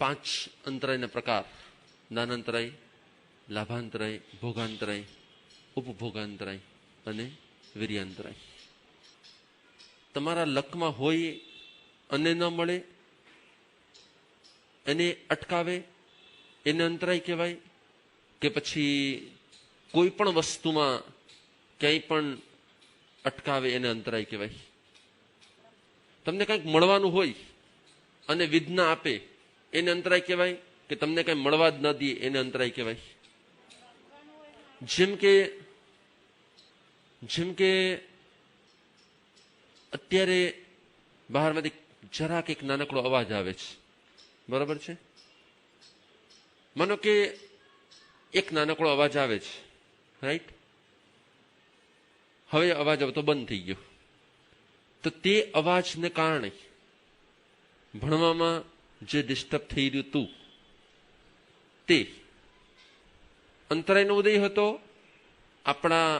પાંચ અંતરાયના પ્રકાર: જ્ઞાનાંતરાય, લાભાંતરાય, ભોગાંતરાય, ઉપભોગાંતરાય અને વીર્યાંતરાય. તમારા લકમાં હોય અને ન મળે એને અટકાવે એને અંતરાય કહેવાય, કે પછી કોઈ પણ વસ્તુમાં ક્યાંય પણ અટકાવે એને અંતરાય કહેવાય? તમને કંઈક મળવાનું હોય અને વિઘ્ન આપે એને અંતરાય કહેવાય, કે તમને કંઈ મળવા જ ન દે એને અંતરાય કહેવાય? જેમ કે અત્યારે બહારમાંથી જરાક એક નાનકડો અવાજ આવે છે, બરાબર છે? માનો કે એક નાનકડો અવાજ આવે છે, રાઈટ? હવે અવાજ આવતો બંધ થઈ ગયો. તો તે અવાજને કારણે ભણવામાં જે ડિસ્ટર્બ થઈ રહ્યું હતું તે અંતરાયનો ઉદય હતો, આપણા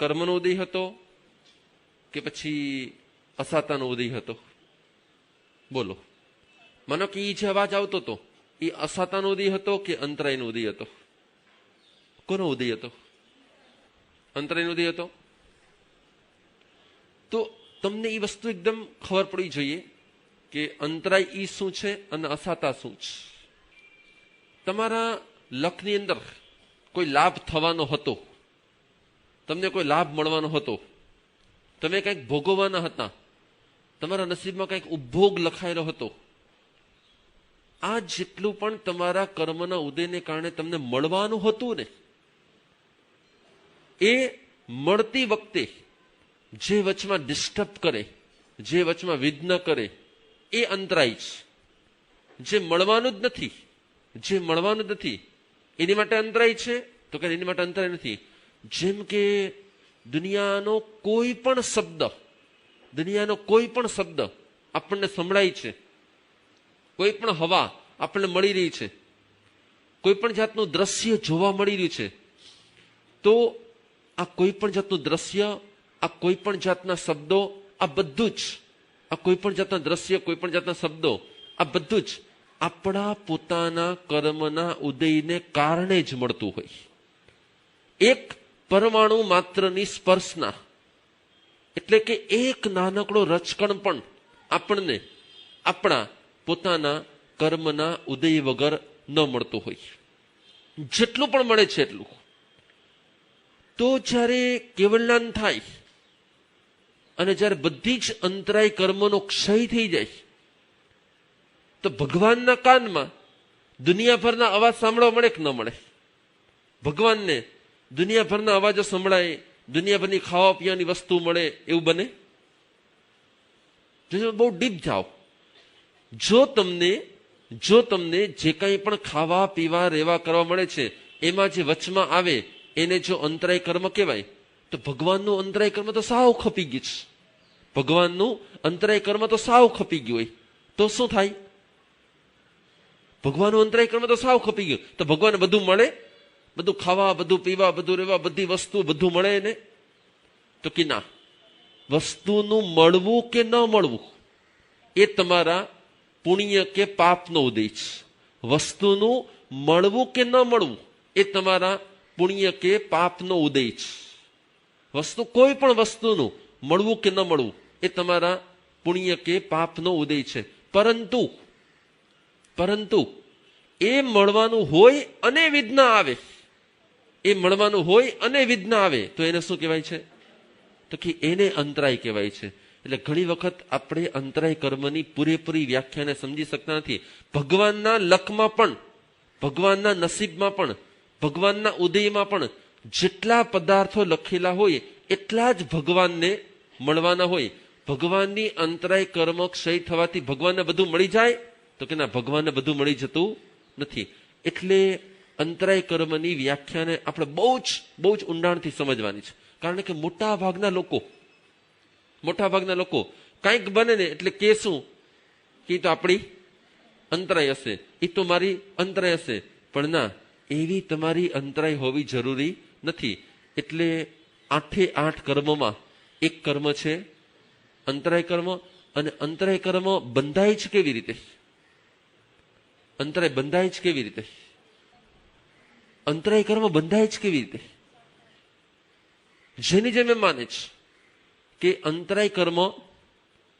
કર્મનો ઉદય હતો, કે પછી અસાતાનો ઉદય હતો? બોલો. માનો કે એ જે અવાજ આવતો હતો એ અસાતાનો ઉદય હતો કે અંતરાયનો ઉદય હતો? કોનો ઉદય હતો? અંતરાયનો ઉદય હતો. તો તમને એ વસ્તુ એકદમ ખબર પડી જોઈએ કે અંતરાય ઈ શું છે અને અસાતા શું છે. તમારા લખની અંદર કોઈ લાભ થવાનો હતો, તમને કોઈ લાભ મળવાનો હતો, તમે કંઈક ભોગવવાના હતા, તમારા નસીબમાં કંઈક ઉપભોગ લખાયેલો હતો. આ જેટલું પણ તમારા કર્મના ઉદયને કારણે તમને મળવાનું હતું ને, એ મળતી વખતે જે વચમાં ડિસ્ટર્બ કરે, જે વચમાં વિઘ્ન કરે એ અંતરાય છે. જે મળવાનું જ નથી એની માટે અંતરાય છે? તો કે એની માટે અંતરાય નથી. જેમ કે દુનિયાનો કોઈ પણ શબ્દ આપણને સંભળાય છે, કોઈ પણ હવા આપણને મળી રહી છે, કોઈ પણ જાતનું દ્રશ્ય જોવા મળી રહ્યું છે, તો આ કોઈ પણ જાતનું દ્રશ્ય, આ કોઈ પણ જાતના શબ્દો, આ બધું જ, આ કોઈ પણ જાતના દ્રશ્ય, કોઈ પણ જાતના શબ્દો, આ બધું જ આપણા પોતાના કર્મના ઉદયને કારણે જ મળતું હોય. એક પરમાણુ માત્રની સ્પર્શના, એટલે કે એક નાનકડો રચકણ પણ આપણને આપણા પોતાના કર્મના ઉદય વગર ન મળતું હોય. જેટલું પણ મળે છે એટલું. તો જ્યારે કેવળનાન થાય અને જ્યારે બધી જ અંતરાય કર્મનો ક્ષય થઈ જાય, તો ભગવાનના કાનમાં દુનિયાભરના અવાજ સાંભળવા મળે કે ન મળે? ભગવાનને દુનિયાભરના અવાજો સંભળાય, દુનિયાભરની ખાવા પીવાની વસ્તુ મળે, એવું બને? જો બહુ ડીપ જાઓ. જો તમને જે કંઈ પણ ખાવા પીવા રહેવા કરવા મળે છે એમાં જે વચમાં આવે એને જો અંતરાય કર્મ કહેવાય, તો ભગવાનનું અંતરાય કર્મ તો સાવ ખપી ગયું છે. ભગવાનનું અંતરાય કર્મ તો સાવ ખપી ગયું હોય તો શું થાય? ભગવાનનું અંતરાય કર્મ તો સાવ ખપી ગયું તો ભગવાનને બધું મળે? બધું ખાવા, બધું પીવા, બધું રહેવા, બધી વસ્તુ બધું મળે એને? તો કે ના. વસ્તુનું મળવું કે ન મળવું એ તમારા પુણ્ય કે પાપનો ઉદય છે. વસ્તુનું મળવું કે ન મળવું એ તમારા પુણ્ય કે પાપનો ઉદય છે. વસ્તુ, કોઈ પણ વસ્તુનું મળવું કે ન મળવું એ તમારા પુણ્ય કે પાપનો ઉદય છે. પરંતુ એ મળવાનું હોય અને વિઘ્ન આવે, એ મળવાનું હોય અને વિઘ્ન આવે તો એને શું કહેવાય છે? તો કે એને અંતરાય કહેવાય છે. એટલે ઘણી વખત આપણે અંતરાય કર્મની પૂરેપૂરી વ્યાખ્યાને સમજી શકતા નથી. ભગવાનના લખમાં પણ, ભગવાનના નસીબમાં પણ, ભગવાનના ઉદયમાં પણ જેટલા પદાર્થો લખેલા હોય એટલા જ ભગવાનને મળવાના હોય. ભગવાનની અંતરાય કર્મ ક્ષય થવાથી ભગવાનને બધું મળી જાય? તો કે ના, ભગવાનને બધું મળી જતું નથી. એટલે અંતરાય કર્મની વ્યાખ્યાને આપણે બહુ જ ઊંડાણથી સમજવાની છે. કારણ કે મોટા ભાગના લોકો કંઈક બને ને એટલે કે શું કે તો આપણી અંતરાય હશે, એ તો મારી અંતરાય હશે. પણ ના, એવી તમારી અંતરાય હોવી જરૂરી નથી. એટલે 8 કર્મમાં એક કર્મ છે અંતરાય કર્મ. અને અંતરાય કર્મ બંધાય છે કેવી રીતે? અંતરાય બંધાય છે કેવી રીતે? અંતરાય કર્મ બંધાય છે કેવી રીતે? જેની જેમ એમ માને છે કે અંતરાય કર્મ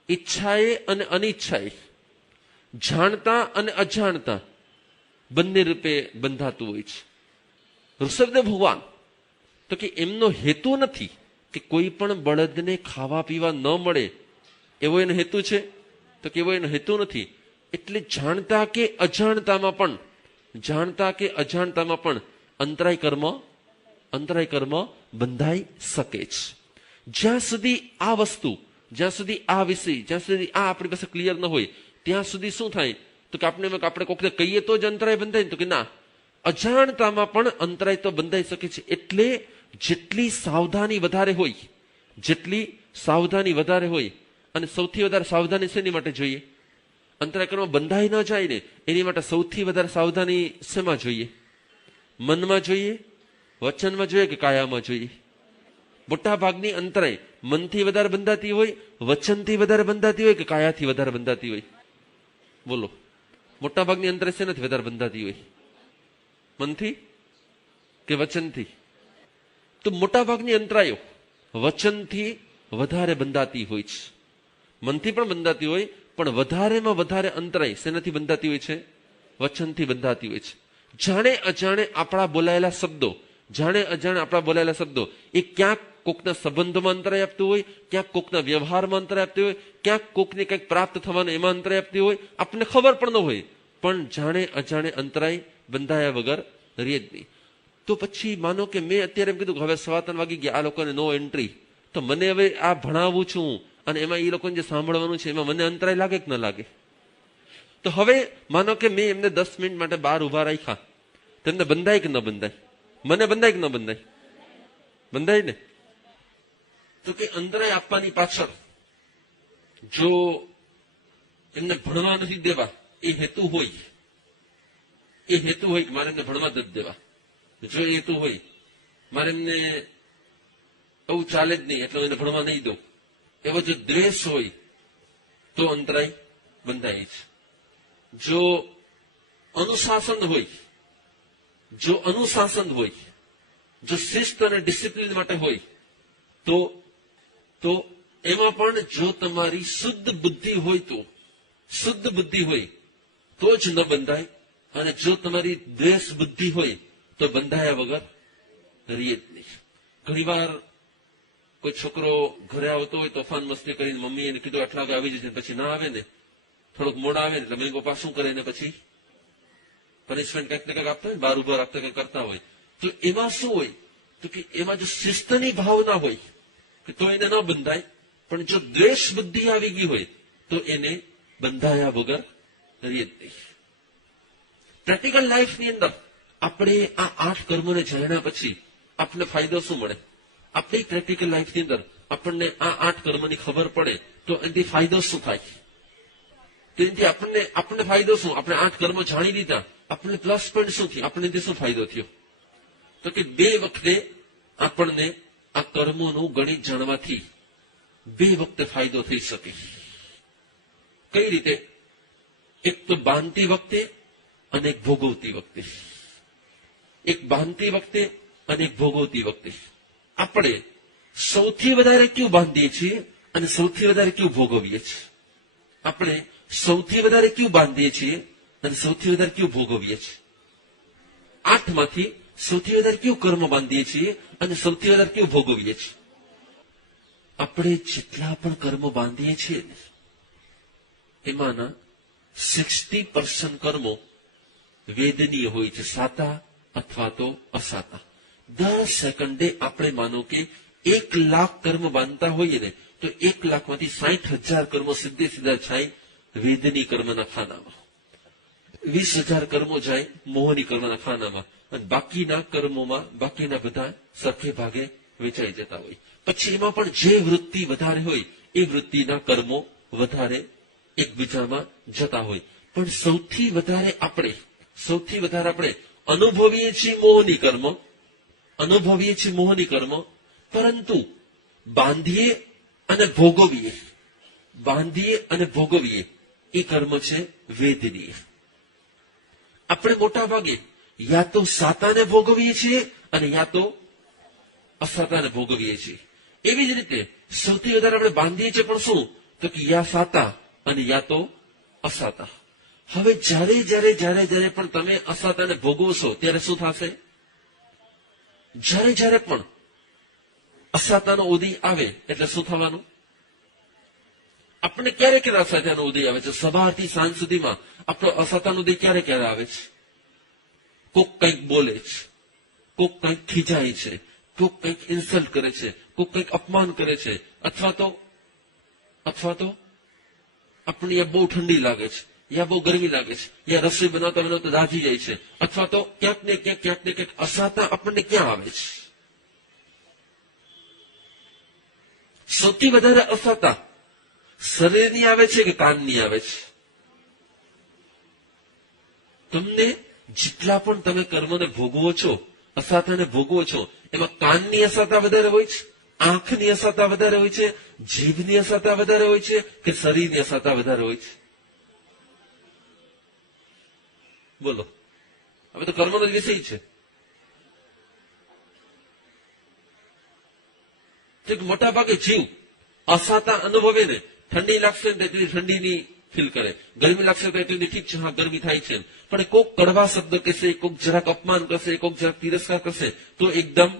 ઈચ્છાએ અને અનિચ્છાએ, જાણતા અને અજાણતા બંને રૂપે બંધાતું હોય છે. ઋષભદેવ ભગવાન તો કે એમનો હેતુ નથી કે કોઈ પણ બળદને ખાવા પીવા ન મળે, એવો એનો હેતુ છે? તો કે એવો એનો હેતુ નથી. એટલે જાણતા કે અજાણતામાં પણ અંતરાય કર્મ બંધાઈ શકે છે. જ્યાં સુધી આ વસ્તુ, જ્યાં સુધી આ વિષય, જ્યાં સુધી આ આપણી પાસે ક્લિયર ન હોય ત્યાં સુધી શું થાય? તો કે આપણે કોકને કહીએ તો જ અંતરાય બંધાય ને? તો કે ના, અજાણતામાં પણ અંતરાય તો બંધાઈ શકે છે. એટલે જેટલી સાવધાની વધારે હોય, અને સૌથી વધારે સાવધાની શેની માટે જોઈએ? અંતરાય કર્મ બંધાઈ ન જાય ને એની માટે સૌથી વધારે સાવધાની શેમાં જોઈએ? મનમાં જોઈએ, વચનમાં જોઈએ કે કાયામાં જોઈએ? મોટા ભાગની અંતરાય મનથી વધારે બંધાતી હોય, વચનથી વધારે બંધાતી હોય કે કાયાથી વધારે બંધાતી હોય? બોલો, મોટા ભાગની અંતરાય શેનાથી વધારે બંધાતી હોય? મનથી કે વચનથી? તો મોટા ભાગની અંતરાયો વચનથી વધારે બંધાતી હોય છે. મનથી પણ બંધાતી હોય, પણ વધારેમાં વધારે અંતરાય શેનાથી બંધાતી હોય છે? વચનથી બંધાતી હોય છે. જાણે અજાણે આપણા બોલાયેલા શબ્દો એ ક્યાંક કોકના સંબંધોમાં અંતરાય આપતું હોય, ક્યાંક કોકના વ્યવહારમાં અંતરાય આપતી હોય, ક્યાંક કોકને કંઈક પ્રાપ્ત થવાનું એમાં અંતરાય આપતી હોય, આપણને ખબર પણ ન હોય, પણ જાણે અજાણે અંતરાય બંધાયા વગર રહે જ નહીં. તો પછી માનો કે મેં અત્યારે એમ કીધું કે હવે 3:15 વાગી ગયા, આ લોકોને નો એન્ટ્રી, તો મને હવે આ ભણાવું છું અને એમાં એ લોકોને જે સાંભળવાનું છે એમાં મને અંતરાય લાગે કે ન લાગે? તો હવે માનો કે મેં એમને 10 મિનિટ માટે બહાર ઉભા રાખ્યા, તેમને બંધાય કે ન બંધાય? મને બંધાય કે ન બંધાય? બંધાય ને? તો કે અંતરાય આપવાની પાછળ જો એમને ભણવા નથી દેવા એ હેતુ હોય કે મારે એમને ભણવા નથી દેવા, જો એ હેતુ હોય મારે એમને એવું ચાલે જ નહીં એટલે એને ભણવા નહીં દઉં, એવો જો દ્વેષ હોય તો અંતરાય બંધાય છે. જો અનુશાસન હોય, જો શિસ્ત અને ડિસિપ્લિન માટે હોય તો એમાં પણ જો તમારી શુદ્ધ બુદ્ધિ હોય તો જ ન બંધાય. અને જો તમારી દ્વેષ બુદ્ધિ હોય તો બંધાયા વગર રીએ જ નહીં. ઘણીવાર કોઈ છોકરો ઘરે આવતો હોય તોફાન મસ્તી કરીને મમ્મી એને કીધું આટલા વાગે આવી જશે, પછી ના આવે ને, થોડોક મોડા આવે ને એટલે મમ્મી પપ્પા શું કરે ને પછી પનિશમેન્ટ કંઈક ને કંઈક આપતા હોય, બહાર ઉભા રાખતા કંઈક કરતા હોય, તો એમાં શું હોય તો કે એમાં જો શિસ્તની ભાવના હોય કે તો એને ન બંધાય, પણ જો દ્વેષ બુદ્ધિ આવી ગઈ હોય તો એને બંધાયા વગર રહે જ નહીં. પ્રેક્ટિકલ લાઈફની અંદર આપણે આ 8 કર્મોને જાણ્યા પછી આપણને ફાયદો શું મળે? આપણી પ્રેક્ટિકલ લાઈફની અંદર આપણને આ 8 કર્મની ખબર પડે તો એનાથી ફાયદો શું થાય? તો એનાથી આપણને ફાયદો શું? આપણે 8 કર્મો જાણી લીધા, આપણને પ્લસ પોઈન્ટ શું થયું? આપણને એનાથી શું ફાયદો થયો? તો કે 2 વખતે આપણને આ કર્મોનું ગણિત જાણવાથી 2 વખતે ફાયદો થઈ શકે. કઈ રીતે? એક તો બાંધતી વખતે અને એક ભોગવતી વખતે. એક બાંધતી વખતે અને એક ભોગવતી વખતે. આપણે સૌથી વધારે ક્યું બાંધીએ છીએ અને સૌથી વધારે ક્યું ભોગવીએ છીએ? આપણે સૌથી વધારે ક્યું બાંધીએ છીએ અને સૌથી વધારે ક્યું ભોગવીએ છીએ? 8 માંથી સૌથી વધારે ક્યું કર્મ બાંધીએ છીએ અને સૌથી વધારે ક્યું ભોગવીએ છીએ? આપણે જેટલા પણ કર્મો બાંધીએ છીએ એમાંના 60% કર્મો વેદનીય હોય છે, સાતા અથવા તો અસાતા. 10 સેકન્ડે આપણે માનો કે 1 લાખ કર્મ બાંધતા હોઈએ ને તો 1 લાખમાંથી 60,000 કર્મો સીધે સીધા જાય વેદની કર્મના ખાનામાં, 20,000 કર્મો જાય મોહની કર્મના ખાનામાં, અને બાકીના કર્મોમાં બાકીના બધા સરખે ભાગે વેચાઈ જતા હોય. પછી એમાં પણ જે વૃત્તિ વધારે હોય એ વૃત્તિના કર્મો વધારે એકબીજામાં જતા હોય. પણ સૌથી વધારે આપણે અનુભવીએ છીએ મોહની કર્મ, પરંતુ બાંધીએ અને ભોગવીએ એ કર્મ છે વેદનીય. આપણે મોટા ભાગે યા તો સાતાને ભોગવીએ છીએ અને યા તો અસાતાને ભોગવીએ છીએ. એવી જ રીતે સૌથી વધારે આપણે બાંધીએ છીએ પણ શું? તો કે યા સાતા અને યા તો અસાતા. હવે જ્યારે પણ તમે અસાતાને ભોગવશો ત્યારે શું થશે? જ્યારે પણ અસાતાનો ઉદય આવે એટલે શું થવાનું? આપણને ક્યારે અસાતાનો ઉદય આવે છે? સવારથી સાંજ સુધીમાં આપણો અસાતાનો ઉદય ક્યારે આવે છે? કોક કંઈક બોલે છે, કોક કંઈક ખીજાય છે, કોક કંઈક ઇન્સલ્ટ કરે છે, કોક કંઈક અપમાન કરે છે, અથવા તો આપણને બહુ ઠંડી લાગે છે, યા બહુ ગરમી લાગે છે, યા રસોઈ બનાવતા દાઝી જાય છે, અથવા તો ક્યાંક ને ક્યાંક અસાતા આપણને ક્યાં આવે છે? સૌથી વધારે અસાતા શરીરની આવે છે કે કાનની આવે છે? તમને જેટલા પણ તમે કર્મને ભોગવો છો, અસાતાને ભોગવો છો, એમાં કાનની અસાતા વધારે હોય છે, આંખની અસાતા વધારે હોય છે, જીભની અસાતા વધારે હોય છે કે શરીરની અસાતા વધારે હોય છે? બોલો. હવે તો કર્મનો જ વિષય છે. મોટા ભાગે જીવ અસાતા અનુભવે ને, ઠંડી લાગશે ને એટલી ઠંડીની ફીલ કરે, ગરમી લાગશે તો એટલી ઠીક છે, હા ગરમી થાય છે, પણ કોક કડવા શબ્દ કહેશે, કોક જરાક અપમાન કરશે, કોક જરાક તિરસ્કાર કરશે તો એકદમ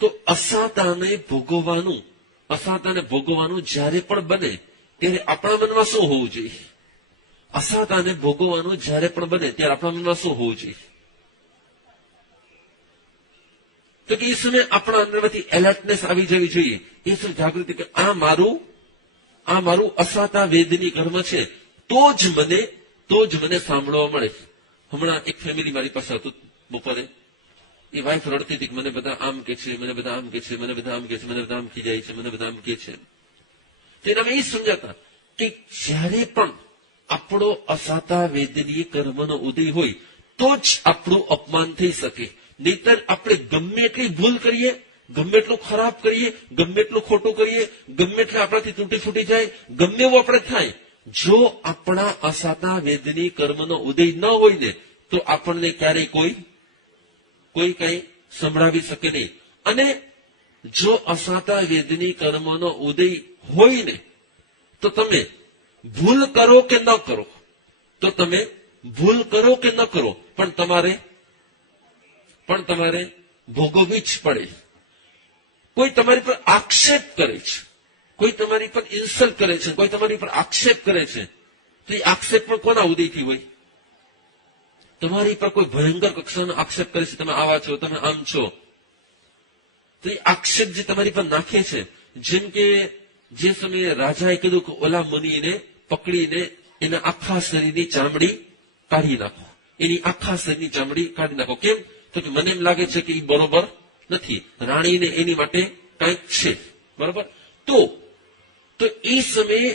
તો અસાતાને ભોગવવાનું જ્યારે પણ બને ત્યારે આપણા મનમાં શું હોવું જોઈએ? અસાતાને ભોગવવાનું જ્યારે પણ બને ત્યારે આપણા મનમાં શું હોવું જોઈએ? તો કે એ સમયે આપણા અંદરમાંથી એલર્ટનેસ આવી જવી જોઈએ, એ શું જાગૃતિ કે આ મારું અસાતા વેદની કર્મ છે, તો જ મને સાંભળવા મળે. હમણાં એક ફેમિલી મારી પાસે હતું બપોરે, એ વાઈફ રડતી હતી કે મને બધા આમ કે છે, મને બધા આમ કે છે, મને બધા આમ કે છે, મને બધા આમ ખીજાય છે, મને બધા આમ કે છે. તો એના એ સમજાતા કે જ્યારે પણ આપણો અસાતા વેદનીય કર્મનો ઉદય હોય તો જ આપણું અપમાન થઈ શકે. નહીતર આપણે ગમે એટલી ભૂલ કરીએ, ગમે એટલું ખરાબ કરીએ, ગમે એટલું ખોટું કરીએ, ગમે એટલે આપણાથી તૂટી ફૂટી જાય, ગમે એવું આપણે થાય, જો આપણા અસાતા વેદની કર્મનો ઉદય ન હોય ને તો આપણને ક્યારેય કોઈ કઈ સંભળાવી શકે નહીં. અને જો અસાતા વેદની કર્મનો ઉદય હોય ને તો તમે ભૂલ કરો કે ન કરો, પણ તમારે ભોગવવી જ પડે. કોઈ તમારી પર આક્ષેપ કરે છે, કોઈ તમારી પર ઇન્સલ્ટ કરે છે, કોઈ તમારી પર આક્ષેપ કરે છે, તો એ આક્ષેપ પણ કોના ઉદયથી હોય? તમારી પર કોઈ ભયંકર કક્ષાનો આક્ષેપ કરે છે, તમે આવા છો, તમે આમ છો, તો એ આક્ષેપ જે તમારી પર નાખે છે, જેમ કે જે સમયે રાજાએ કીધું કે ઓલા મુનિને પકડીને એના આખા શરીરની ચામડી કાઢી નાખો, એની આખા શરીરની ચામડી કાઢી નાખો. કેમ? તો કે મને એમ લાગે છે કે એ બરોબર નથી, રાણીને એની માટે કંઈક છે. બરોબર? તો એ સમયે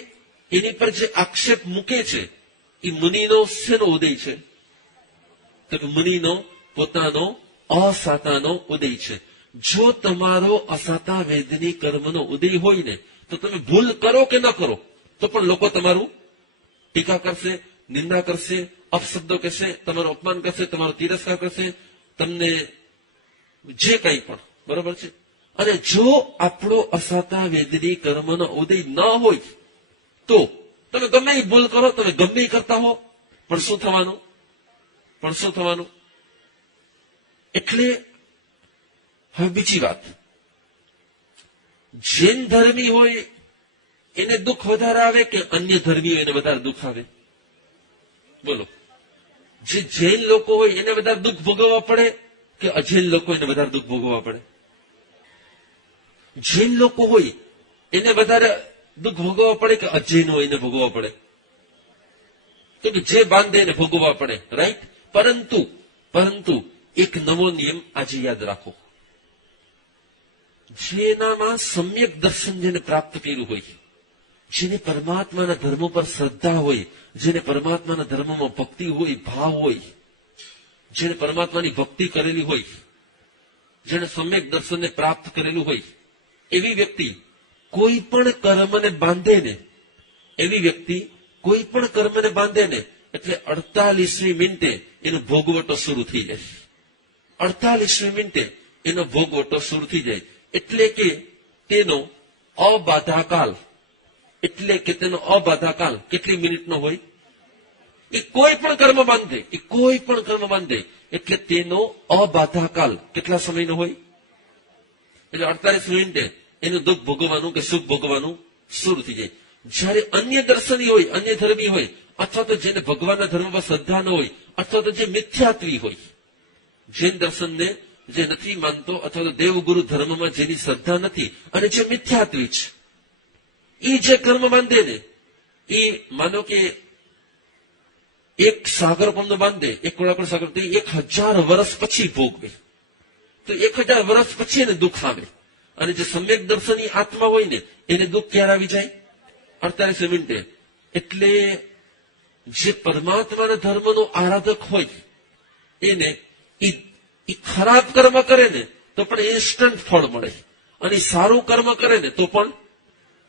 એની પર જે આક્ષેપ મૂકે છે એ મુનિનો શેનો ઉદય છે? તો કે મુનિનો પોતાનો અસાતાનો ઉદય છે. જો તમારો અસાતા વેદની કર્મનો ઉદય હોય ને, તો તમે ભૂલ કરો કે ન કરો તો પણ લોકો તમારું ટીકા કરશે, નિંદા કરશે, અપશબ્દો કહેશે, તમારું અપમાન કરશે, તમારો તિરસ્કાર કરશે, તમને જે કંઈ પણ. બરોબર છે? અને જો આપણો અસાતા વેદની કર્મનો ઉદય ન હોય તો તમે ગમે એ ભૂલ કરો, તમે ગમે એ કરતા હો, પણ શું થવાનું? એટલે હવે બીજી વાત, જૈન ધર્મી હોય એને દુઃખ વધારે આવે કે અન્ય ધર્મીઓ એને વધારે દુઃખ આવે? બોલો. જે જૈન લોકો હોય એને વધારે દુઃખ ભોગવવા પડે કે અજૈન લોકો એને વધારે દુઃખ ભોગવવા પડે? જૈન લોકો હોય એને વધારે દુઃખ ભોગવવા પડે કે અજૈનો એને ભોગવવા પડે? તો કે જે બાંધે એને ભોગવવા પડે. રાઈટ? પરંતુ એક નવો નિયમ આજે યાદ રાખો. જેનામાં સમ્યક દર્શન જેને પ્રાપ્ત કર્યું હોય, જેને પરમાત્માના ધર્મો પર શ્રદ્ધા હોય, જેને પરમાત્માના ધર્મમાં ભક્તિ હોય, ભાવ હોય, જેને પરમાત્માની ભક્તિ કરેલી હોય, જેને સમ્યક દર્શનને પ્રાપ્ત કરેલું હોય, એવી વ્યક્તિ કોઈ પણ કર્મને બાંધે ને, એટલે 48મી મિનિટે એનો ભોગવટો શરૂ થઈ જાય. 48મી મિનિટે એનો ભોગવટો શરૂ થઈ જાય. એટલે કે તેનો અબાધાકાલ કેટલી મિનિટનો હોય? એ કોઈ પણ કર્મ બાંધે એટલે તેનો અબાધાકાલ કેટલા સમયનો હોય? એટલે 48 મિનિટે એનું દુઃખ ભોગવવાનું કે સુખ ભોગવવાનું શરૂ થઈ જાય. જ્યારે અન્ય દર્શની હોય, અન્ય ધર્મી હોય, અથવા તો જેને ભગવાનના ધર્મ પર શ્રદ્ધા ન હોય, અથવા તો જે મિથ્યાત્વી હોય, જૈન દર્શનને જે નથી માનતો, અથવા તો દેવગુરુ ધર્મમાં જેની શ્રદ્ધા નથી અને જે મિથ્યાત્વી છે, એ જે કર્મ બાંધે ને, એ માનો કે એક સાગર પંનો બાંધે, એક કોળાકોળ સાગર, તો 1000 વર્ષ પછી ભોગવે. તો 1000 વર્ષ પછી એને દુઃખ આવે. અને જે સમ્યક દર્શની આત્મા હોય ને, એને દુઃખ ક્યારે આવી જાય? 48 મિનિટે. એટલે જે પરમાત્માના ધર્મનો આરાધક હોય એને એ ખરાબ કર્મ કરે ને તો પણ ઇન્સ્ટન્ટ ફળ મળે, અને સારું કર્મ કરે ને તો પણ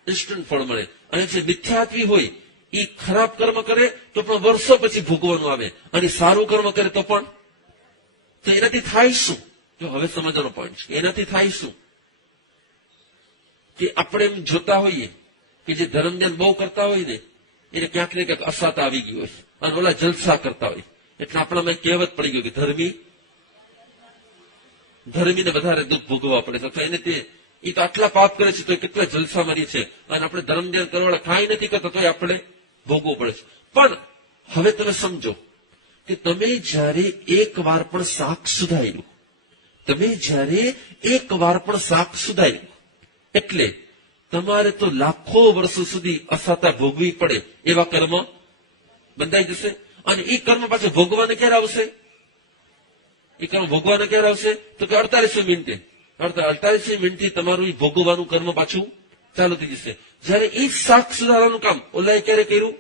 ઇન્સ્ટન્ટ ફળ મળે. અને જે મિથ્યાત્વી હોય એ ખરાબ કર્મ કરે તો પણ વર્ષો પછી ભોગવવાનું આવે, અને સારું કર્મ કરે તો પણ. તો એનાથી થાય શું? જો હવે સમજવાનો પોઈન્ટ છે, એનાથી થાય શું કે આપણે એમ જોતા હોઈએ કે જે ધર્મ ધ્યાન બહુ કરતા હોય ને એને ક્યાંક ને ક્યાંક અસાતા આવી ગઈ હોય, અને ઓલા જલસા કરતા હોય. એટલે આપણામાં કહેવત પડી ગયું કે ધર્મીને વધારે દુઃખ ભોગવવા પડે છે, અથવા એને એ તો આટલા પાપ કરે છે તો કેટલા જલસા મારી છે, અને આપણે ધર્મ ધ્યાન કરવાવાળા કાંઈ નથી કરતા તો આપણે ભોગવવું પડે છે. પણ હવે તમે સમજો કે તમે જ્યારે એક વાર પણ શાક સુધાર્યું, એટલે તમારે તો લાખો વર્ષો સુધી અસાતા ભોગવી પડે એવા કર્મ બંધાઈ જશે. અને એ કર્મ પાછું ભોગવાને ક્યારે આવશે? તો કે 48 મિનિટે. 48 મિનિટથી તમારું ભોગવવાનું કર્મ પાછું ચાલુ થઈ જશે. જયારે એ શાક સુધારવાનું કામ ઓલાએ ક્યારે કર્યું?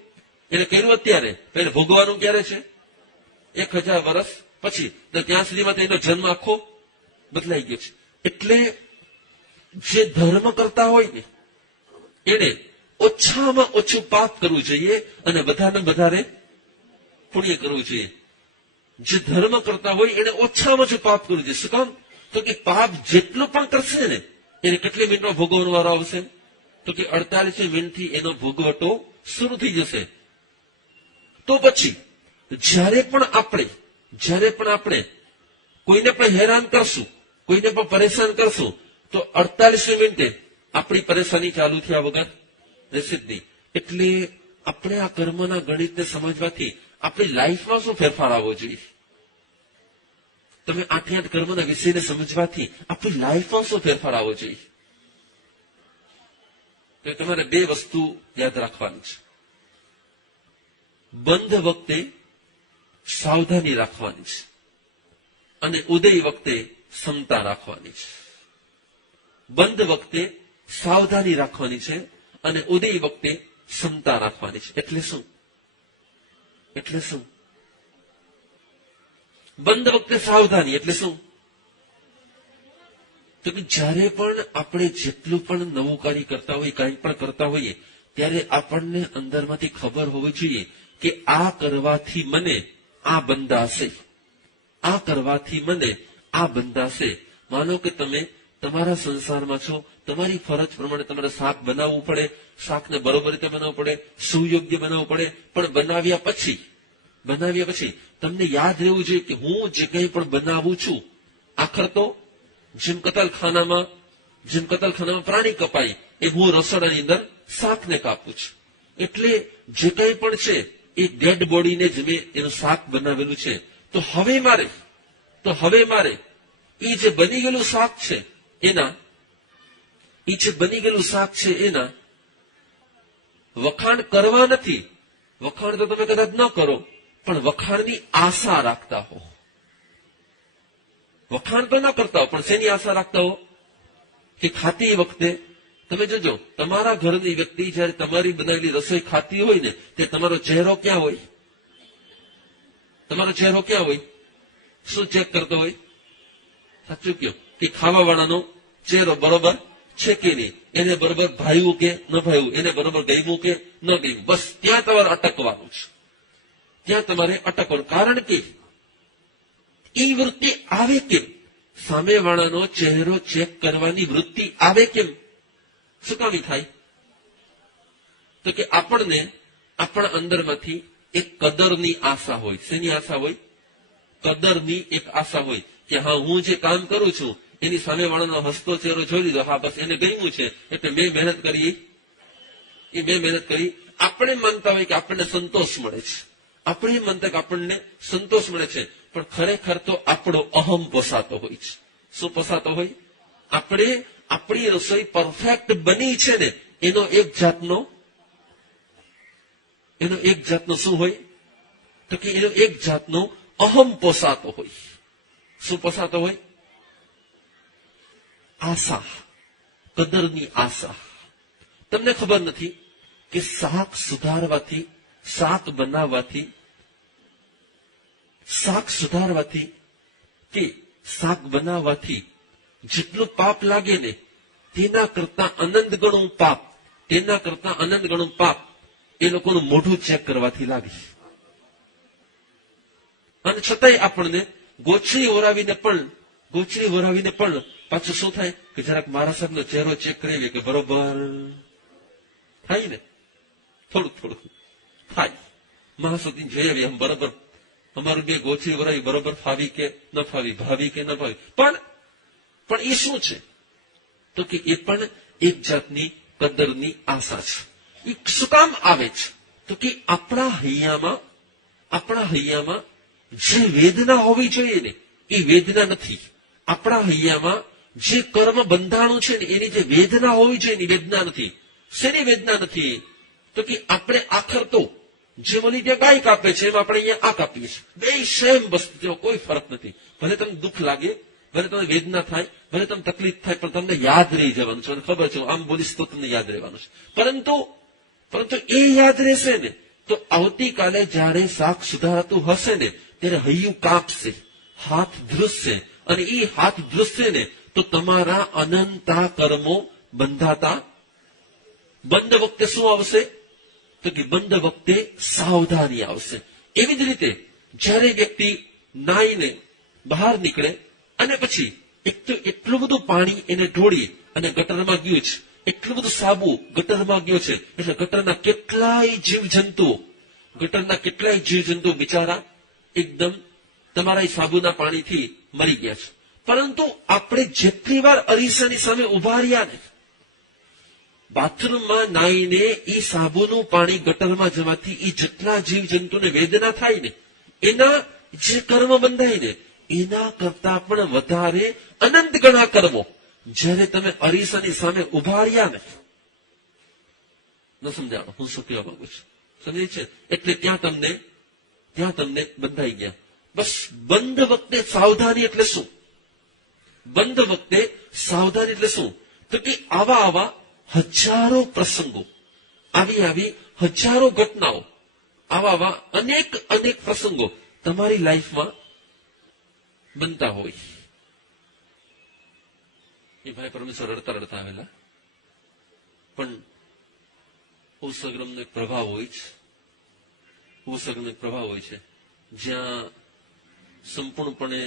એને કર્યું અત્યારે, એને ભોગવવાનું ક્યારે છે? 1000 વર્ષ પછી. તો ત્યાં સુધીમાં એનો જન્મ આખો બદલાઈ ગયો છે. એટલે જે ધર્મ કરતા હોય ને એને ઓછામાં ઓછું પાપ કરવું જોઈએ અને વધારે વધારે પુણ્ય કરવું જોઈએ. જે ધર્મ કરતા હોય એને ઓછામાં ઓછું પાપ કરવું જોઈએ. શું કામ? તો કે પાપ જેટલું પણ કરશે ને એને કેટલી મિનિટમાં ભોગવવાનો વારો આવશે? તો કે 48 મિનિટથી એનો ભોગવટો શરૂ થઈ જશે. તો પછી જ્યારે પણ આપણે કોઈને પણ હેરાન કરશું, કોઈને પણ પરેશાન કરશું, તો 48 મિનિટે આપણી પરેશાની ચાલુ થયા વગર રહેશે જ નહીં. એટલે આપણે આ કર્મના ગણિતને સમજવાથી આપણી લાઈફમાં શું ફેરફાર આવવો જોઈએ? તમે 8 કર્મના વિષયને સમજવાથી આપણી લાઈફમાં શું ફેરફાર આવવો જોઈએ? તો તમારે 2 વસ્તુ યાદ રાખવાની છે. બંધ વખતે સાવધાની રાખવાની છે અને ઉદય વખતે ક્ષમતા રાખવાની છે. બંધ વખતે સાવધાની રાખવાની છે અને ઉદય વખતે ક્ષમતા રાખવાની છે. એટલે શું? એટલે શું? બંધ વખતે સાવધાની એટલે શું? તો કે જ્યારે પણ આપણે જેટલું પણ નવું કાર્ય કરતા હોઈએ, કંઈ પણ કરતા હોઈએ, ત્યારે આપણને અંદરમાંથી ખબર હોવી જોઈએ કે આ કરવાથી મને આ બંધાશે, આ કરવાથી મને આ બંધાશે. માનો કે તમે તમારા સંસારમાં છો, તમારી ફરજ પ્રમાણે તમારે શાક બનાવવું પડે, શાકને બરોબર રીતે બનાવવું પડે, સુયોગ્ય બનાવવું પડે, પણ બનાવ્યા પછી તમને યાદ રહેવું જોઈએ કે હું જે કંઈ પણ બનાવું છું, આખર તો જેમ કતલખાનામાં પ્રાણી કપાય એ હું રસોડાની અંદર શાકને કાપું છું. એટલે જે કંઈ પણ છે એ ડેડ બોડીને જ મેં એનું શાક બનાવેલું છે. તો હવે મારે એ જે બની ગયેલું શાક છે એના વખાણ કરવા નથી. વખાણ તો તમે કદાચ ન કરો, પણ વખાણની આશા રાખતા હો. વખાણ તો ના કરતા હો, પણ શેની આશા રાખતા હો? કે ખાતી વખતે તમે જોજો, તમારા ઘરની વ્યક્તિ જયારે તમારી બનાવેલી રસોઈ ખાતી હોય ને, તે તમારો ચહેરો ક્યાં હોય? તમારો ચહેરો ક્યાં હોય? શું ચેક કરતો હોય? સાચું કયો કે ખાવા વાળાનો ચહેરો બરોબર છે કે નહીં, એને બરોબર ભાવ્યું કે ન ભાવ્યું, એને બરોબર ગમ્યું કે ન ગમ્યું, બસ ત્યાં તમારે અટકવાનું છે. ત્યાં તમારે અટકવાનું. કારણ કે એ વૃત્તિ આવે કેમ? સામેવાળાનો ચહેરો ચેક કરવાની વૃત્તિ આવે કેમ? શું કામી થાય? તો કે આપણને આપણા અંદરમાંથી એક કદરની આશા હોય. શેની આશા હોય? કદરની એક આશા હોય કે હા, હું જે કામ કરું છું એની સામેવાળાનો હસતો ચહેરો જોઈ લીધો, હા બસ એને ગમ્યું છે, એટલે મેં મહેનત કરી. આપણે માનતા હોય કે આપણને સંતોષ મળે છે, આપણે માનતા કે આપણને સંતોષ મળે છે, પણ ખરેખર તો આપણો અહમ પોસાતો હોય છે. શું પોસાતો હોય? આપણે આપણી રસોઈ પરફેક્ટ બની છે ને એનો એક જાતનો શું હોય? તો કે એનો એક જાતનો અહમ પોસાતો હોય. શું પોસાતો હોય? આશા, કદરની આશા. તમને ખબર નથી કે શાક સુધારવાથી, શાક બનાવવાથી, જેટલું પાપ લાગે ને તેના કરતા અનંત ગણું પાપ એ લોકોનું મોઢું ચેક કરવાથી લાગે. અને છતાંય આપણને ગોચરી ઓરાવીને પણ પાછું શું થાય કે જરાક મારા સાહેબનો ચહેરો ચેક કરી કે બરોબર થાય ને, થોડું થાય. મહાસુદ્દીન જઈ આવી આમ બરોબર અમારું બે ગોચરી ઓરાવી બરોબર ફાવી કે ન ફાવી, ભાવી કે ન ભાવી. પણ એ શું છે? તો કે એ પણ એક જાતની કદરની આશા છે. એ શું કામ આવે છે? તો કે આપણા હૈયામાં જે વેદના હોવી જોઈએ ને એ વેદના નથી. આપણા હૈયામાં જે કર્મ બંધાણું છે ને એની જે વેદના હોવી જોઈએ ને વેદના નથી. શેની વેદના નથી? તો કે આપણે આખર તો જે ઓલી જે ગાય કાપે છે એમ આપણે અહીંયા આ કાપીએ છીએ. બે સેમ વસ્તુ, કોઈ ફરક નથી. ભલે તમને દુઃખ લાગે, ભલે તમને વેદના થાય, ભલે તમને તકલીફ થાય, પણ તમને યાદ રહી જવાનું છે. મને ખબર છે આમ બોલીશ તો તમને યાદ રહેવાનું છે. પરંતુ એ યાદ રહેશે ને તો આવતીકાલે જયારે શાક સુધારાતું હશે ને ત્યારે હૈયું કાપશે, હાથ ધ્રુસશે, અને એ હાથ ધ્રુસશે ને તો તમારા અનંતા કર્મો બંધાતા. બંધ વખતે શું આવશે? તો કે બંધ વખતે સાવધાની આવશે. એવી જ રીતે જયારે વ્યક્તિ નાઈને બહાર નીકળે અને પછી એક તો એટલું બધું પાણી એને ઢોળી અને ગટરમાં ગયું છે, એટલું બધું સાબુ ગટરમાં ગયો છે, એટલે ગટરના કેટલાય જીવજંતુ બિચારા એકદમ તમારા સાબુના પાણીથી મરી ગયા છે. પરંતુ આપણે જેટલી વાર અરીસાની સામે ઉભા રહ્યા ને, બાથરૂમમાં નાઈને એ સાબુનું પાણી ગટરમાં જવાથી એ જેટલા જીવજંતુને વેદના થાય ને, એના જે કર્મ બંધાય ને એના કરતા પણ વધારે અનંત ગણા કર્મો જ્યારે તમે અરીસાની સામે ઉભા રહ્યા ને, ન સમજાણો હું શું કહેવા માંગુ છું, સમજે છે? એટલે ત્યાં તમને બંધાઈ ગયા. બસ બંધ વખતે સાવધાની એટલે શું? બંધ વખતે સાવધાની એટલે શું? તો કે આવા હજારો પ્રસંગો, આવી હજારો ઘટનાઓ, આવા અનેક પ્રસંગો તમારી લાઈફમાં બનતા હોય. એ ભાઈ પરમેશ્વર રડતા આવેલા, પણ ઉસગ્રમનો એક પ્રભાવ હોય છે, જ્યાં સંપૂર્ણપણે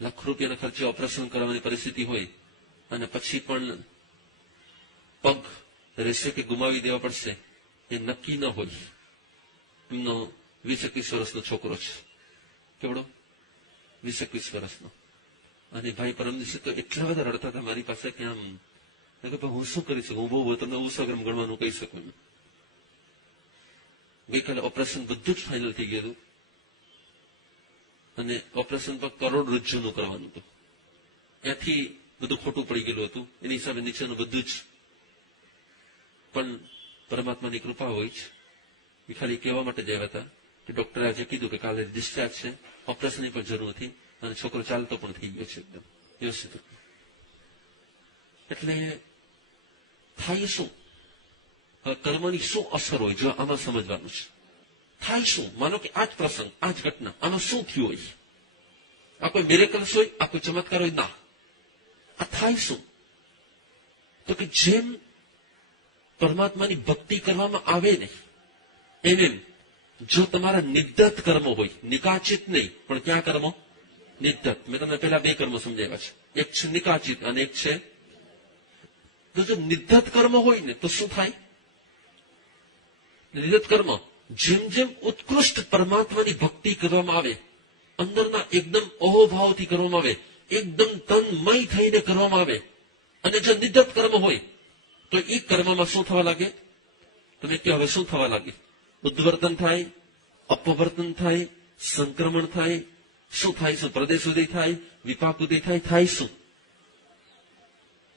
લાખ રૂપિયાના ખર્ચે ઓપરેશન કરવાની પરિસ્થિતિ હોય અને પછી પણ પગ રહેશે કે ગુમાવી દેવા પડશે એ નક્કી ન હોય. એમનો 20-21 વર્ષનો છોકરો છે. કેવડો? 20-21 વર્ષનો. અને ભાઈ પરમ દિવસે તો એટલા બધા રડતા હતા મારી પાસે કે આમ હું શું કરી શકું, હું બહુ તમને ઉસગ્રમ ગણવાનું કહી શકું. ગઈકાલે ઓપરેશન બધું જ ફાઇનલ થઈ ગયું હતું અને ઓપરેશન પર કરોડરજ્જુનું કરવાનું હતું. ત્યાંથી બધું ખોટું પડી ગયેલું હતું, એની હિસાબે નીચેનું બધું જ. પણ પરમાત્માની કૃપા હોય છે. એ ખાલી કહેવા માટે જ આવ્યા હતા કે ડોક્ટરે આજે કીધું કે કાલે ડિસ્ચાર્જ છે, ઓપરેશનની પણ જરૂર નથી અને છોકરો ચાલતો પણ થઈ ગયો છે એકદમ વ્યવસ્થિત. એટલે થાય શું? કર્મની શું અસર હોય જો આમાં સમજવાનું છે. થાય શું? માનો કે આ જ પ્રસંગ, આ જ ઘટના, આમાં શું થયું હોય? આ કોઈ મિરેકલ્સ હોય, આ કોઈ ચમત્કાર હોય? ના. આ થાય શું? તો કે જેમ પરમાત્માની ભક્તિ કરવામાં આવે ને એમ જો તમારા નિર્ધત કર્મો હોય, નિકાચિત નહીં પણ ક્યાં કર્મો? નિર્ધત. મેં તમને પેલા 2 કર્મો સમજાવ્યા છે, એક છે નિકાચિત અને એક છે. તો જો નિર્ધત કર્મ હોય ને તો શું થાય? નિર્ધત કર્મ જેમ ઉત્કૃષ્ટ પરમાત્માની ભક્તિ કરવામાં આવે, અંદરના એકદમ અહોભાવથી કરવામાં આવે, એકદમ તન્મય થઈને કરવામાં આવે, અને જો નિર્ધત કર્મ હોય તો એ કર્મમાં શું થવા લાગે? તમે કહો હવે શું થવા લાગે? ઉદ્વર્તન થાય, અપવર્તન થાય, સંક્રમણ થાય. શું થાય? શું પ્રદેશ ઉદય થાય, વિપાક ઉદય થાય શું?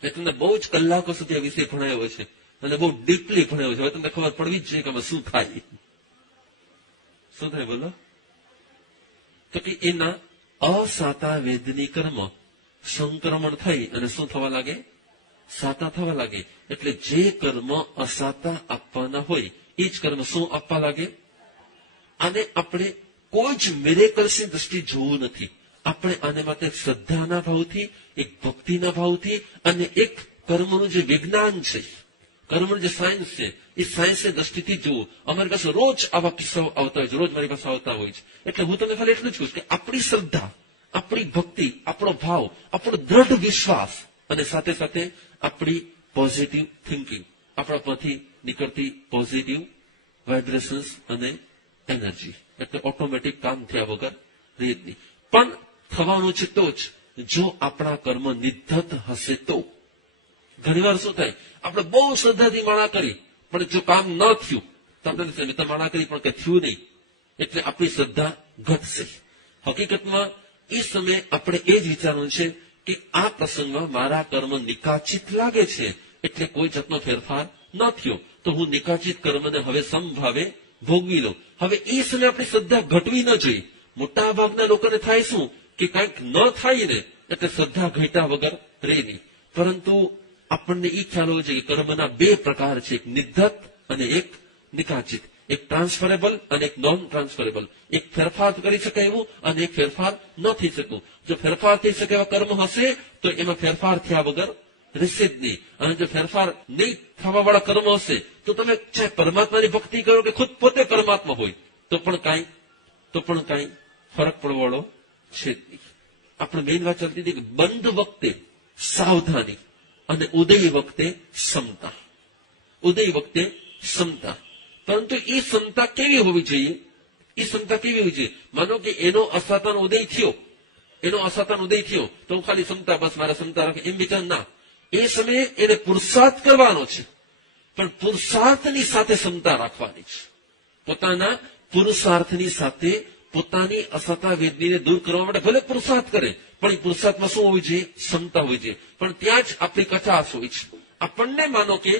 મેં તમને બહુ જ કલાકો સુધી આ વિષય ભણાવ્યો છે અને બહુ ડીપલી ભણાવ્યો છે. હવે તમને ખબર પડવી જ જોઈએ કે આમાં શું થાય. શું થાય બોલો? તો કે એના અસાતા વેદની કર્મ સંક્રમણ થઈ અને શું થવા લાગે? સાતા થવા લાગે. એટલે જે કર્મ અસાતા આપવાના હોય એ જ કર્મ શું આપવા લાગે? આને આપણે કોઈ જ મિરેકલ્સની દ્રષ્ટિ જોવું નથી. આપણે આને માટે શ્રદ્ધાના ભાવથી, એક ભક્તિના ભાવથી અને એક કર્મનું જે વિજ્ઞાન છે, કર્મનું જે સાયન્સ છે, એ સાયન્સની દ્રષ્ટિથી જોવું. અમારી પાસે રોજ આવા કિસ્સાઓ આવતા હોય છે, રોજ મારી પાસે આવતા હોય છે. એટલે હું તમને ખાલી એટલું જ કહું કે આપણી શ્રદ્ધા, આપણી ભક્તિ, આપણો ભાવ, આપણો દ્રઢ વિશ્વાસ અને સાથે સાથે આપણી પોઝિટિવ થિંકિંગ, આપણામાંથી નીકળતી પોઝિટિવ વાઇબ્રેશન્સ અને એનર્જી, એટલે ઓટોમેટિક કામ થયા વગર રહે જ નહીં. પણ થવાનું છે તો જ, જો આપણા કર્મ નિર્ધત હશે તો. ઘણીવાર શું થાય? આપણે બહુ શ્રદ્ધાથી માળા કરી પણ જો કામ ન થયું તો આપણે માળા કરી પણ કઈ થયું નહીં, એટલે આપણી શ્રદ્ધા ઘટશે. હકીકતમાં એ સમયે આપણે એ જ વિચારવાનું છે કે આ પ્રસંગમાં મારા કર્મ નિકાચિત લાગે છે એટલે કોઈ જાતનો ફેરફાર ન થયો, તો હું નિકાચિત કર્મને હવે સમભાવે ભોગવી લઉં. હવે એ સમયે આપણી શ્રદ્ધા ઘટવી ન જોઈએ. મોટા ભાગના લોકોને થાય શું કે કંઈક ન થાય ને એટલે શ્રદ્ધા ઘટ્યા વગર રહે નહીં. પરંતુ આપણને એ ખ્યાલ હોય છે કે કર્મના 2 પ્રકાર છે, એક નિર્ધત અને એક નિકાચિત, એક ટ્રાન્સફરેબલ અને એક નોન ટ્રાન્સફરેબલ. એક ફેરફાર કરી શકાય એવું અને એક ફેરફાર ન થઈ શકવું. જો ફેરફાર થઈ શકે એવા કર્મ હશે તો એમાં ફેરફાર થયા વગર રહેશે જ નહીં. અને જો ફેરફાર નહીં થવા વાળા કર્મ હશે તો તમે ચાહે પરમાત્માની ભક્તિ કરો કે ખુદ પોતે પરમાત્મા હોય તો પણ કાંઈ ફરક પડવાળો છે જ નહીં. આપણે મેઇન વાત ચાલતી હતી કે બંધ વખતે સાવધાની અને ઉદય વખતે ક્ષમતા. ઉદય વખતે ક્ષમતા. પરંતુ એ ક્ષમતા કેવી હોવી જોઈએ? એ ક્ષમતા કેવી હોવી જોઈએ? માનો કે એનો અસાતાનો ઉદય થયો તો હું ખાલી ક્ષમતા, બસ મારા ક્ષમતા રાખે એમ વિચાર ના. એ સમયે એને પુરુષાર્થ કરવાનો છે, પણ પુરુષાર્થની સાથે ક્ષમતા રાખવાની છે. પોતાના પુરુષાર્થની સાથે પોતાની અસતા વેદનીને દૂર કરવા માટે ભલે પુરુષાર્થ કરે, પણ એ પુરુષાર્થમાં શું હોવી જોઈએ? ક્ષમતા હોવી જોઈએ. પણ ત્યાં જ આપણી કચાશ હોય છે. આપણને માનો કે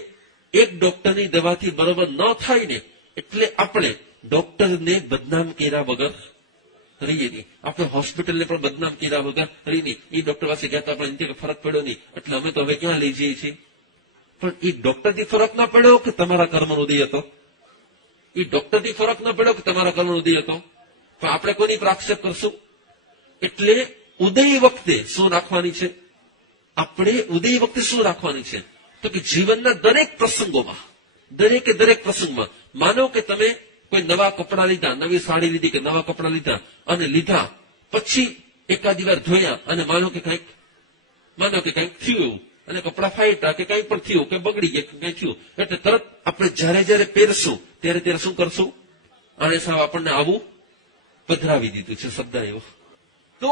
એક ડોક્ટરની દવાથી બરોબર ન થાય ને, એટલે આપણે ડોક્ટરને બદનામ કર્યા વગર રહીએ નહીં. આપણે હોસ્પિટલને પણ બદનામ કર્યા વગર રહી નહીં. એ ડોક્ટર પાસે ગયા તો આપણે એનાથી ફરક પડ્યો નહીં, એટલે અમે તો હવે ક્યાં લઈ જઈએ છીએ? પણ એ ડોક્ટરથી ફરક ના પડ્યો કે તમારા કર્મનો ઉદય હતો? એ ડોક્ટરથી ફરક ના પડ્યો કે તમારા કર્મનો ઉદય હતો? પણ આપણે કોની પર આક્ષેપ કરશું? એટલે ઉદય વખતે શું રાખવાની છે? આપણે ઉદય વખતે શું રાખવાની છે? તો કે જીવનના દરેક પ્રસંગોમાં, દરેકે દરેક પ્રસંગમાં, માનો કે તમે કોઈ નવા કપડા લીધા, નવી સાડી લીધી કે નવા કપડા લીધા, અને લીધા પછી એકાદી વાર ધોયા, અને માનો કે કંઈક થયું એવું, અને કપડા ફાટ્યા કે કંઈ પણ થયું, કે બગડી ગયા કે કંઈ થયું, એટલે તરત આપણે જયારે પહેરશું ત્યારે શું કરશું? આને સાહેબ આપણને આવું પધરાવી દીધું છે, શબ્દ એવો. તો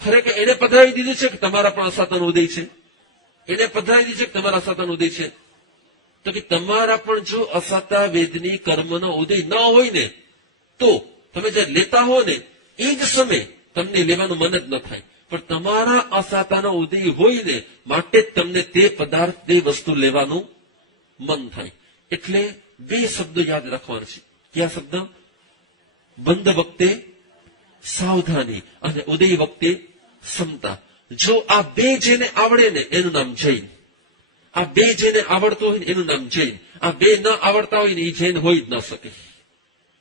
ખરેખર એને પધરાવી દીધું છે કે તમારા પણ અસાતાનો ઉદય છે? એને પધરાવી દીધું છે કે તમારા અસાતાનો ઉદય છે? તો કે તમારા પણ જો અસાતા વેદની કર્મનો ઉદય ન હોય ને, તો તમે જે લેતા હો ને એ જ સમય તમને લેવાનું મન જ ન થાય. પણ તમારા અસાતાનો ઉદય હોય ને, માટે જ તમને તે પદાર્થ, તે વસ્તુ લેવાનું મન થાય. એટલે બે શબ્દો યાદ રાખવાના છે. કયા શબ્દ? બંધ વખતે સાવધાની અને ઉદય વખતે ક્ષમતા. જો આ બે જેને આવડે ને એનું નામ જૈન. આ બે જેને આવડતું હોય ને એનું નામ જૈન. આ બે ન આવડતા હોય ને એ જૈન હોય જ ન શકે.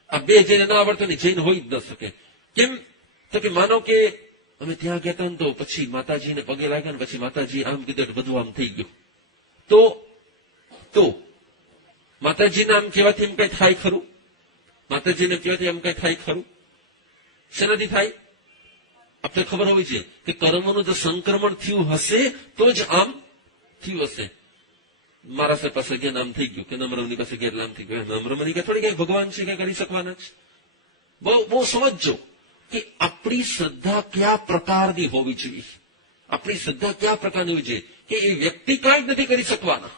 આ બે જેને ન આવડતું ને જૈન હોય જ ન શકે. કેમ? તો કે માનો કે અમે ત્યાં ગયા હતા ને, તો પછી માતાજીને પગે લાગ્યા ને પછી માતાજી આમ કીધું એટલે બધું આમ થઈ ગયું. તો માતાજીને આમ કહેવાથી એમ કઈ થાય ખરું? માતાજીને કહેવાથી એમ કઈ થાય ખરું? શેનાથી થાય? આપણે ખબર હોવી છે કે કર્મનું જો સંક્રમણ થયું હશે તો જ આમ થયું હશે. મારા સાહેબ પાસે ગયા નામ થઈ ગયું, કે નમ્રમની પાસે ગયા નામ થઈ ગયું. નમ્રમની કે થોડી કઈ ભગવાન છે કે કરી શકવાના છે? બહુ સમજજો કે આપણી શ્રદ્ધા કયા પ્રકારની હોવી જોઈએ. આપણી શ્રદ્ધા કયા પ્રકારની હોવી જોઈએ કે એ વ્યક્તિ કાંઈ જ નથી કરી શકવાના,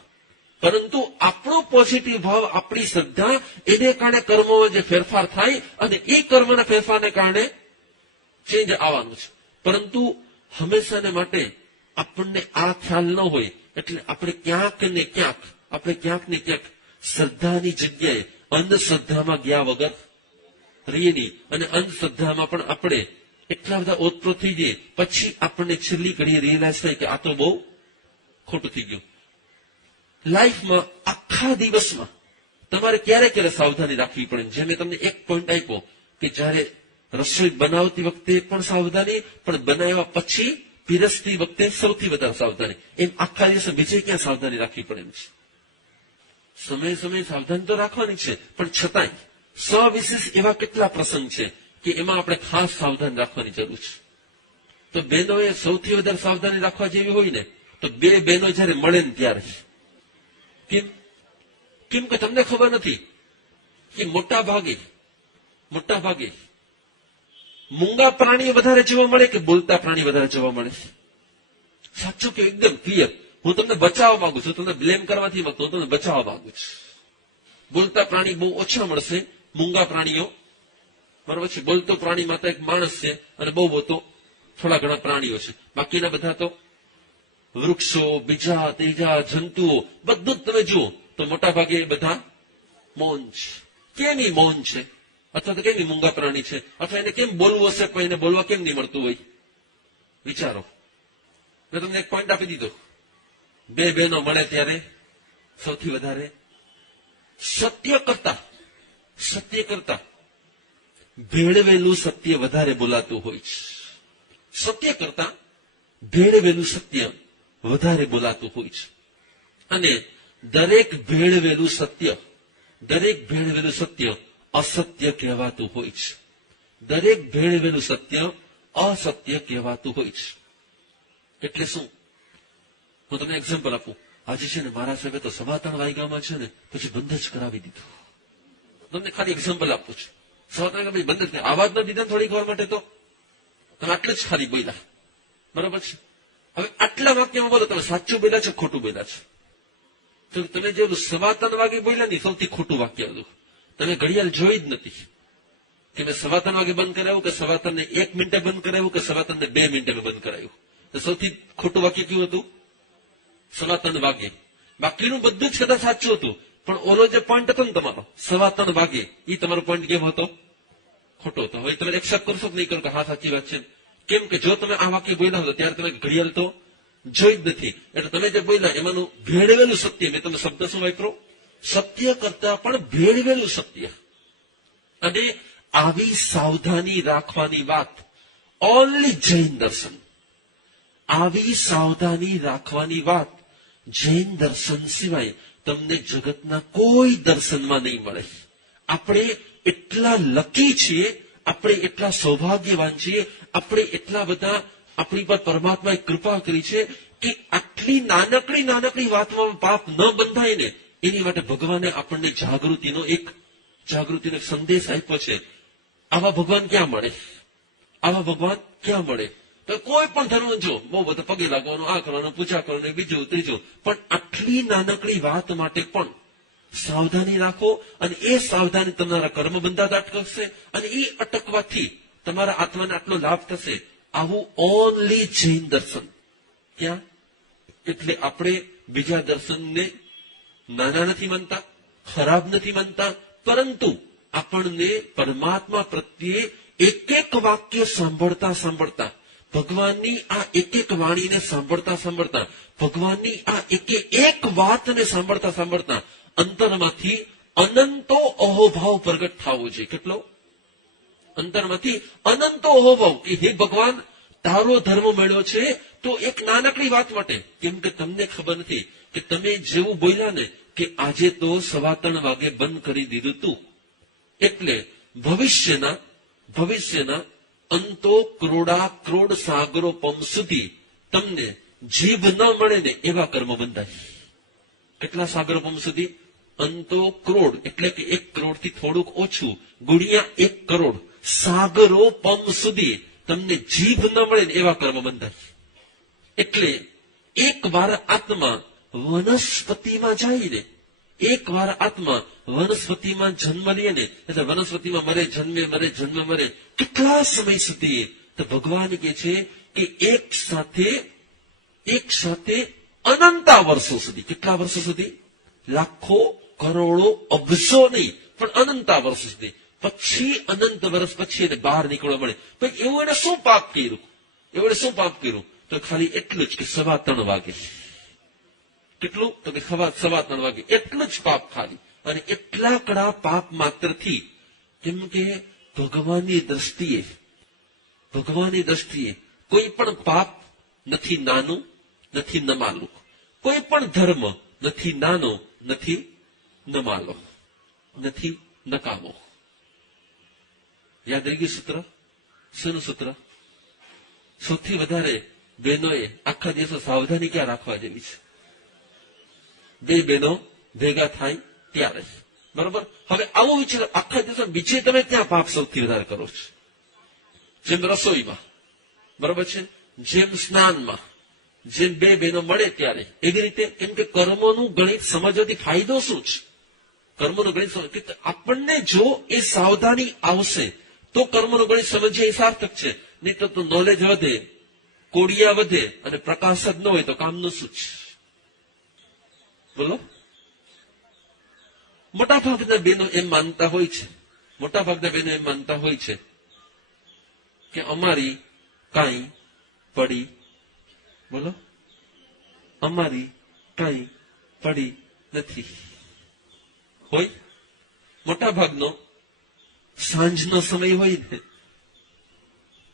પરંતુ આપણો પોઝિટિવ ભાવ, આપણી શ્રદ્ધા, એને કારણે કર્મોમાં જે ફેરફાર થાય, અને એ કર્મના ફેરફારને કારણે ચેન્જ આવવાનું છે. પરંતુ હંમેશાને માટે આપણને આ ખ્યાલ ન હોય, એટલે આપણે ક્યાંક ને ક્યાંક શ્રદ્ધાની જગ્યાએ અંધશ્રદ્ધામાં ગયા વગર રહીએ નહીં. અને અંધશ્રદ્ધામાં પણ આપણે એટલા બધા ઓતપ્રોત થઈ જઈએ, પછી આપણને છેલ્લી ઘડીએ રિયલાઇઝ થાય કે આ તો બહુ ખોટું થઈ ગયું. લાઈફમાં આખા દિવસમાં તમારે ક્યારે સાવધાની રાખવી પડે. જે મેં તમને એક પોઈન્ટ આપ્યો કે જ્યારે રસોઈ બનાવતી વખતે પણ સાવધાની, પણ બનાવ્યા પછી પીરસતી વખતે સૌથી વધારે સાવધાની. એમ આખા દિવસે બીજે ક્યાં સાવધાની રાખવી પડે એમ છે. સમયે સાવધાની તો રાખવાની છે, પણ છતાંય સવિશેષ એવા કેટલા પ્રસંગ છે કે એમાં આપણે ખાસ સાવધાન રાખવાની જરૂર છે. તો બહેનોએ સૌથી વધારે સાવધાની રાખવા જેવી હોય ને, તો બે બહેનો જયારે મળે ને ત્યારે. કેમ કે તમને ખબર નથી કે મોટા ભાગે મૂંગા પ્રાણી વધારે જોવા મળે કે બોલતા પ્રાણી વધારે જોવા મળે? સાચું કે એકદમ ક્લિયર. હું તમને બચાવવા માંગુ છું, તમને બ્લેમ કરવાથી માંગતો, હું તમને બચાવવા માંગુ છું. બોલતા પ્રાણી બહુ ઓછા મળશે, મૂંગા પ્રાણીઓ. બરોબર છે? બોલતો પ્રાણી માત્ર એક માણસ છે, અને બહુ તો થોડા ઘણા પ્રાણીઓ છે. બાકીના બધા તો વૃક્ષો, બીજા ત્રીજા જંતુઓ, બધું જ તમે જુઓ તો મોટા ભાગે બધા મૌન છે. કેમ એ મૌન છે? અથવા તો કેમ એ મૂંગા પ્રાણી છે? અથવા એને કેમ બોલવું હશે પણ એને બોલવા કેમ નહીં મળતું હોય? વિચારો. મેં તમને એક પોઈન્ટ આપી દીધો. બે બહેનો મળે ત્યારે સૌથી વધારે સત્ય કરતા ભેળવેલું સત્ય વધારે બોલાતું હોય છે. સત્ય કરતા ભેળવેલું સત્ય વધારે બોલાતું હોય છે. અને દરેક ભેળવેલું સત્ય અસત્ય કહેવાતું હોય છે. દરેક ભેળવેલું સત્ય અસત્ય કહેવાતું હોય છે. એટલે શું? હું તમને એક્ઝામ્પલ આપું. આજે છે ને મારા સાહેબે તો 3:15 વાગ્યામાં છે ને પછી બંધ જ કરાવી દીધું. તમને ખાલી એક્ઝામ્પલ આપું છું. 3:15 પછી બંધ જ આવાજ ન દીધા થોડીક વાર માટે, તો તમે આટલું જ ખાલી બોલ્યા. બરોબર છે? હવે આટલા વાક્યમાં બોલો તમે સાચું બોલ્યા છે, ખોટું બોલ્યા છે? તો તમે જે 3:15 વાગે બોલ્યા ને સૌથી ખોટું વાક્ય હતું. તમે ઘડિયાળ જોઈ જ નથી. કે મેં 3:15 વાગે બંધ કરાવ્યું, કે 3:15 1 મિનિટે બંધ કરાવ્યું, કે 3:15 2 મિનિટે મેં બંધ કરાવ્યું? તો સૌથી ખોટું વાક્ય કયું હતું? 3:15 વાગે. બાકીનું બધું જ કદાચ સાચું હતું, પણ ઓલો જે પોઈન્ટ હતો ને તમારો 3:15 વાગે, એ તમારો પોઈન્ટ કેવો હતો? ખોટો હતો. હવે તમે એક્સેપ્ટ કરશો કે નહીં કરો કે હા સાચી વાત છે? કેમ કે જો તમે આ વાક્ય બોલ્યા હતો ત્યારે તમે ઘડિયાળ તો જોઈ જ નથી, એટલે તમે જે બોલ્યા એમાંનું ભેળવેલું સત્ય, મેં તમે શબ્દ શું વાપરો? સત્ય કરતા પણ ભેળવેલું સત્ય. અને આવી સાવધાની રાખવાની વાત ઓનલી જૈન દર્શન, આવી સાવધાની રાખવાની વાત જૈન દર્શન સિવાય તમને જગતના કોઈ દર્શનમાં નહીં મળે. આપણે એટલા લકી છીએ, આપણે એટલા સૌભાગ્યવાન છીએ, આપણે એટલા બધા આપણી પર પરમાત્માએ કૃપા કરી છે કે આટલી નાનકડી વાતમાં પાપ ન બંધાય ને, એની માટે ભગવાને આપણને જાગૃતિનો એક સંદેશ આપ્યો છે. આવા ભગવાન ક્યાં મળે? આવા ભગવાન ક્યાં મળે? તો કોઈ પણ ધર્મ જો બહુ બધા પગે લાગવાનું, આ કરવાનું, પૂજા કરવાનું, બીજું ત્રીજું, પણ આટલી નાનકડી વાત માટે પણ સાવધાની રાખો, અને એ સાવધાની તમારા કર્મ બંધાતા અટકશે, અને એ અટકવાથી તમારા આત્માને આટલો લાભ થશે. આવું ઓનલી જૈન દર્શન. ક્યાં? એટલે આપણે બીજા દર્શનને નાના નથી માનતા, ખરાબ નથી માનતા, પરંતુ આપણને પરમાત્મા પ્રત્યે એક વાક્ય સાંભળતા ભગવાનની આ એક વાણીને સાંભળતા ભગવાનની આ એક વાતને સાંભળતા અંતરમાંથી અનંતો અહોભાવ પ્રગટ થવો જોઈએ. કેટલો? અંતરમાંથી અનંતો અહોભાવ કે હે ભગવાન, તારો ધર્મ મળ્યો છે તો એક નાનકડી વાત માટે. કેમ કે તમને ખબર નથી કે તમે જેવું બોલ્યા ને કે આજે તો 3:15 વાગે બંધ કરી દીધું તું, એટલે ભવિષ્યના અંતો ક્રોડ સાગરો પમ સુધી તમને જીભ ન મળે ને એવા કર્મ બંધાય. કેટલા સાગરો પમ સુધી? અંતો ક્રોડ એટલે કે 1 કરોડથી થોડુંક ઓછું ગુણ્યા 1 કરોડ સાગરો પમ સુધી તમને જીભ ન મળે ને એવા કર્મ બંધાય. એટલે એક વાર આત્મા વનસ્પતિમાં જાય ને, એક વાર આત્મા વનસ્પતિમાં જન્મ લે ને, એટલે વનસ્પતિમાં મરે, જન્મ મરે, કેટલા સમય સુધી? તો ભગવાન કહે છે કે એક સાથે અનંતા વર્ષો સુધી. કેટલા વર્ષો સુધી? લાખો, કરોડો, અબજો નહીં, પણ અનંતા વર્ષો સુધી. પછી અનંત વર્ષ પછી એને બહાર નીકળવા મળે. તો એવું એને શું પાપ કર્યું? તો ખાલી એટલું જ કે 3:15 વાગે. કેટલું? તો કે 3:15 વાગે, એટલું જ પાપ ખાલી. અને એટલા કડા પાપ માત્રથી, કેમ કે ભગવાનની દ્રષ્ટિએ કોઈ પણ પાપ નથી નાનું, નથી નમાલું. કોઈ પણ ધર્મ નથી નાનો, નથી નમાલો, નથી નકામો. યાદ રહી ગયું સૂત્ર? શું સૂત્ર? સૌથી વધારે બહેનોએ આખા દિવસો સાવધાની ક્યાં રાખવા જેવી છે? 2 બહેનો ભેગા થાય ત્યારે. બરોબર? હવે આવું વિચાર, આખા દિવસો બીજે તમે ક્યાં પાપ સૌથી વધારે કરો છો? જેમ રસોઈમાં, બરોબર છે, જેમ સ્નાનમાં, જેમ 2 બહેનો મળે ત્યારે. એવી રીતે કેમ કે કર્મોનું ગણિત સમજવાથી ફાયદો શું છે? કર્મોનું ગણિત આપણને જો એ સાવધાની આવશે તો કર્મનું ગણિત સમજીએ એ સાર્થક છે. નહીં તો નોલેજ વધે, કોડિયા વધે, અને પ્રકાશ જ ન હોય તો કામનું શું છે? બોલો. મોટાભાગના બહેનો એમ માનતા હોય છે કે અમારી કાંઈ પડી, બોલો, અમારી કાંઈ પડી નથી. હોય મોટાભાગનો સાંજનો સમય હોય ને,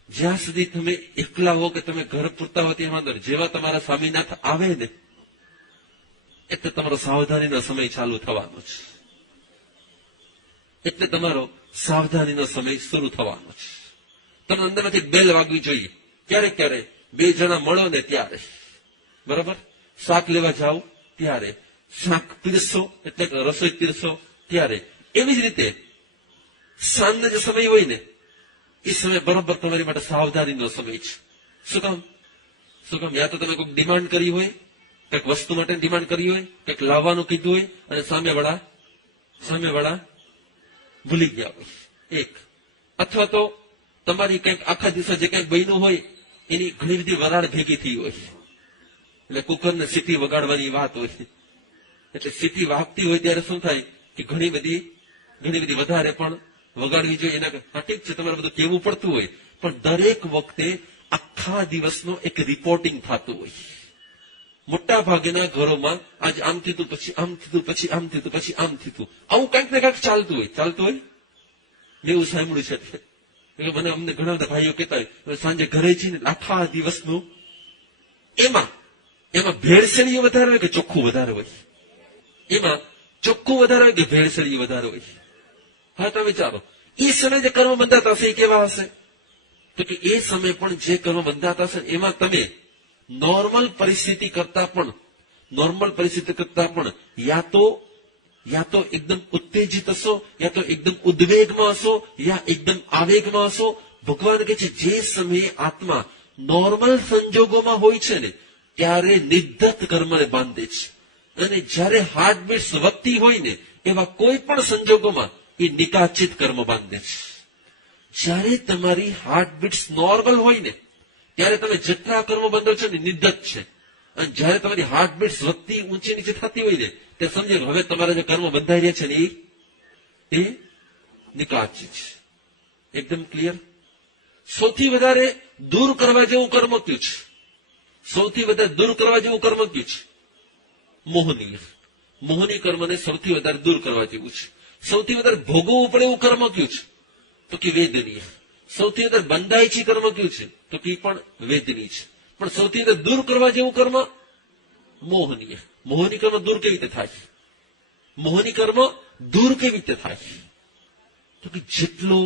જ્યાં સુધી તમે એકલા હો કે તમે ઘર પૂરતા હો ત્યાં અંદર, જેવા તમારા સ્વામીનાથ આવે ને એટલે તમારો સાવધાનીનો સમય ચાલુ થવાનો છે. એટલે તમારો સાવધાનીનો સમય શરૂ થવાનો છે. તમને અંદરમાંથી બેલ વાગવી જોઈએ. ક્યારે 2 જણા મળો ને ત્યારે, બરાબર? શાક લેવા જાઓ ત્યારે, શાક પીરસો એટલે રસોઈ પીરસો ત્યારે. એવી જ રીતે સાંજનો જે સમય હોય ને એ સમય બરોબર તમારી માટે સાવધાનીનો સમય છે. શું કામ? યા તો તમે કોઈક ડિમાન્ડ કરી હોય, કંઈક વસ્તુ માટે ડિમાન્ડ કરી હોય, કંઈક લાવવાનું કીધું હોય, અને સામેવાળા ભૂલી ગયા હોય. એક અથવા તો તમારી કંઈક આખા દિવસે જે કંઈક બન્યું હોય એની ઘણી બધી વરાળ ભેગી થઈ હોય, એટલે કુકરને સીટી વગાડવાની વાત હોય, એટલે સીટી વાગતી હોય ત્યારે શું થાય કે ઘણી બધી વધારે પણ વગાડવી જોઈએ. એના ઠીક છે, તમારે બધું કહેવું પડતું હોય, પણ દરેક વખતે આખા દિવસનો એક રિપોર્ટિંગ થતું હોય. મોટા ભાગના ઘરોમાં આજ આમ થયું, પછી આમ થયું, પછી આમ થયું, પછી આમ થયું, આવું કંઈક ને કંઈક ચાલતું હોય. મેં એવું સાંભળ્યું છે એટલે મને અમને ઘણા બધા ભાઈઓ કહેતા હોય સાંજે ઘરે જઈને આખા દિવસનું એમાં ભેળસેળીઓ વધારે હોય કે ચોખ્ખું વધારે હોય? એમાં ચોખ્ખું વધારે હોય કે ભેળસેળીઓ વધારે હોય? હા, તમે વિચારો એ સમયે જે કર્મ બંધાતા હશે એ કેવા હશે? તો કે એ સમય પણ જે કર્મ બંધાતા હશે એમાં તમે નોર્મલ પરિસ્થિતિ કરતા પણ યા તો એકદમ ઉત્તેજિત હશો, યા તો એકદમ ઉદ્વેગમાં હશો, યા એકદમ આવેગમાં હશો. ભગવાન કહે છે જે સમયે આત્મા નોર્મલ સંજોગોમાં હોય છે ને ત્યારે નિર્ધત કર્મને બાંધે છે, અને જ્યારે હાર્ટબીટ્સ વધતી હોય ને એવા કોઈ પણ સંજોગોમાં એ નિકાચિત કર્મ બાંધે છે. જ્યારે તમારી હાર્ટબીટ્સ નોર્મલ હોય ને ત્યારે તમે જેટલા કર્મ બંધો છો ને નિર્ધત છે, અને જ્યારે તમારી હાર્ટબીટ્સ વધતી ઊંચી નીચે થતી હોય ને ત્યારે સમજો હવે તમારા જે કર્મ બંધાઈ રહ્યા છે ને એ નિકાચિત છે. એકદમ ક્લિયર. સૌથી વધારે દૂર કરવા જેવું કર્મ કયું છે? સૌથી વધારે દૂર કરવા જેવું કર્મ કયું છે? મોહની કર્મને સૌથી વધારે દૂર કરવા જેવું છે. સૌથી વધારે ભોગવવું પડે એવું કર્મ કયું છે? તો કે વેદનીય. સૌથી વધારે બંધાય છે કર્મ કયું છે? તો કે પણ વેદનીય છે. પણ સૌથી વધારે દૂર કરવા જેવું કર્મ મોહનીય. મોહની કર્મ દૂર કેવી રીતે થાય? મોહની કર્મ દૂર કેવી રીતે થાય? તો કે જેટલો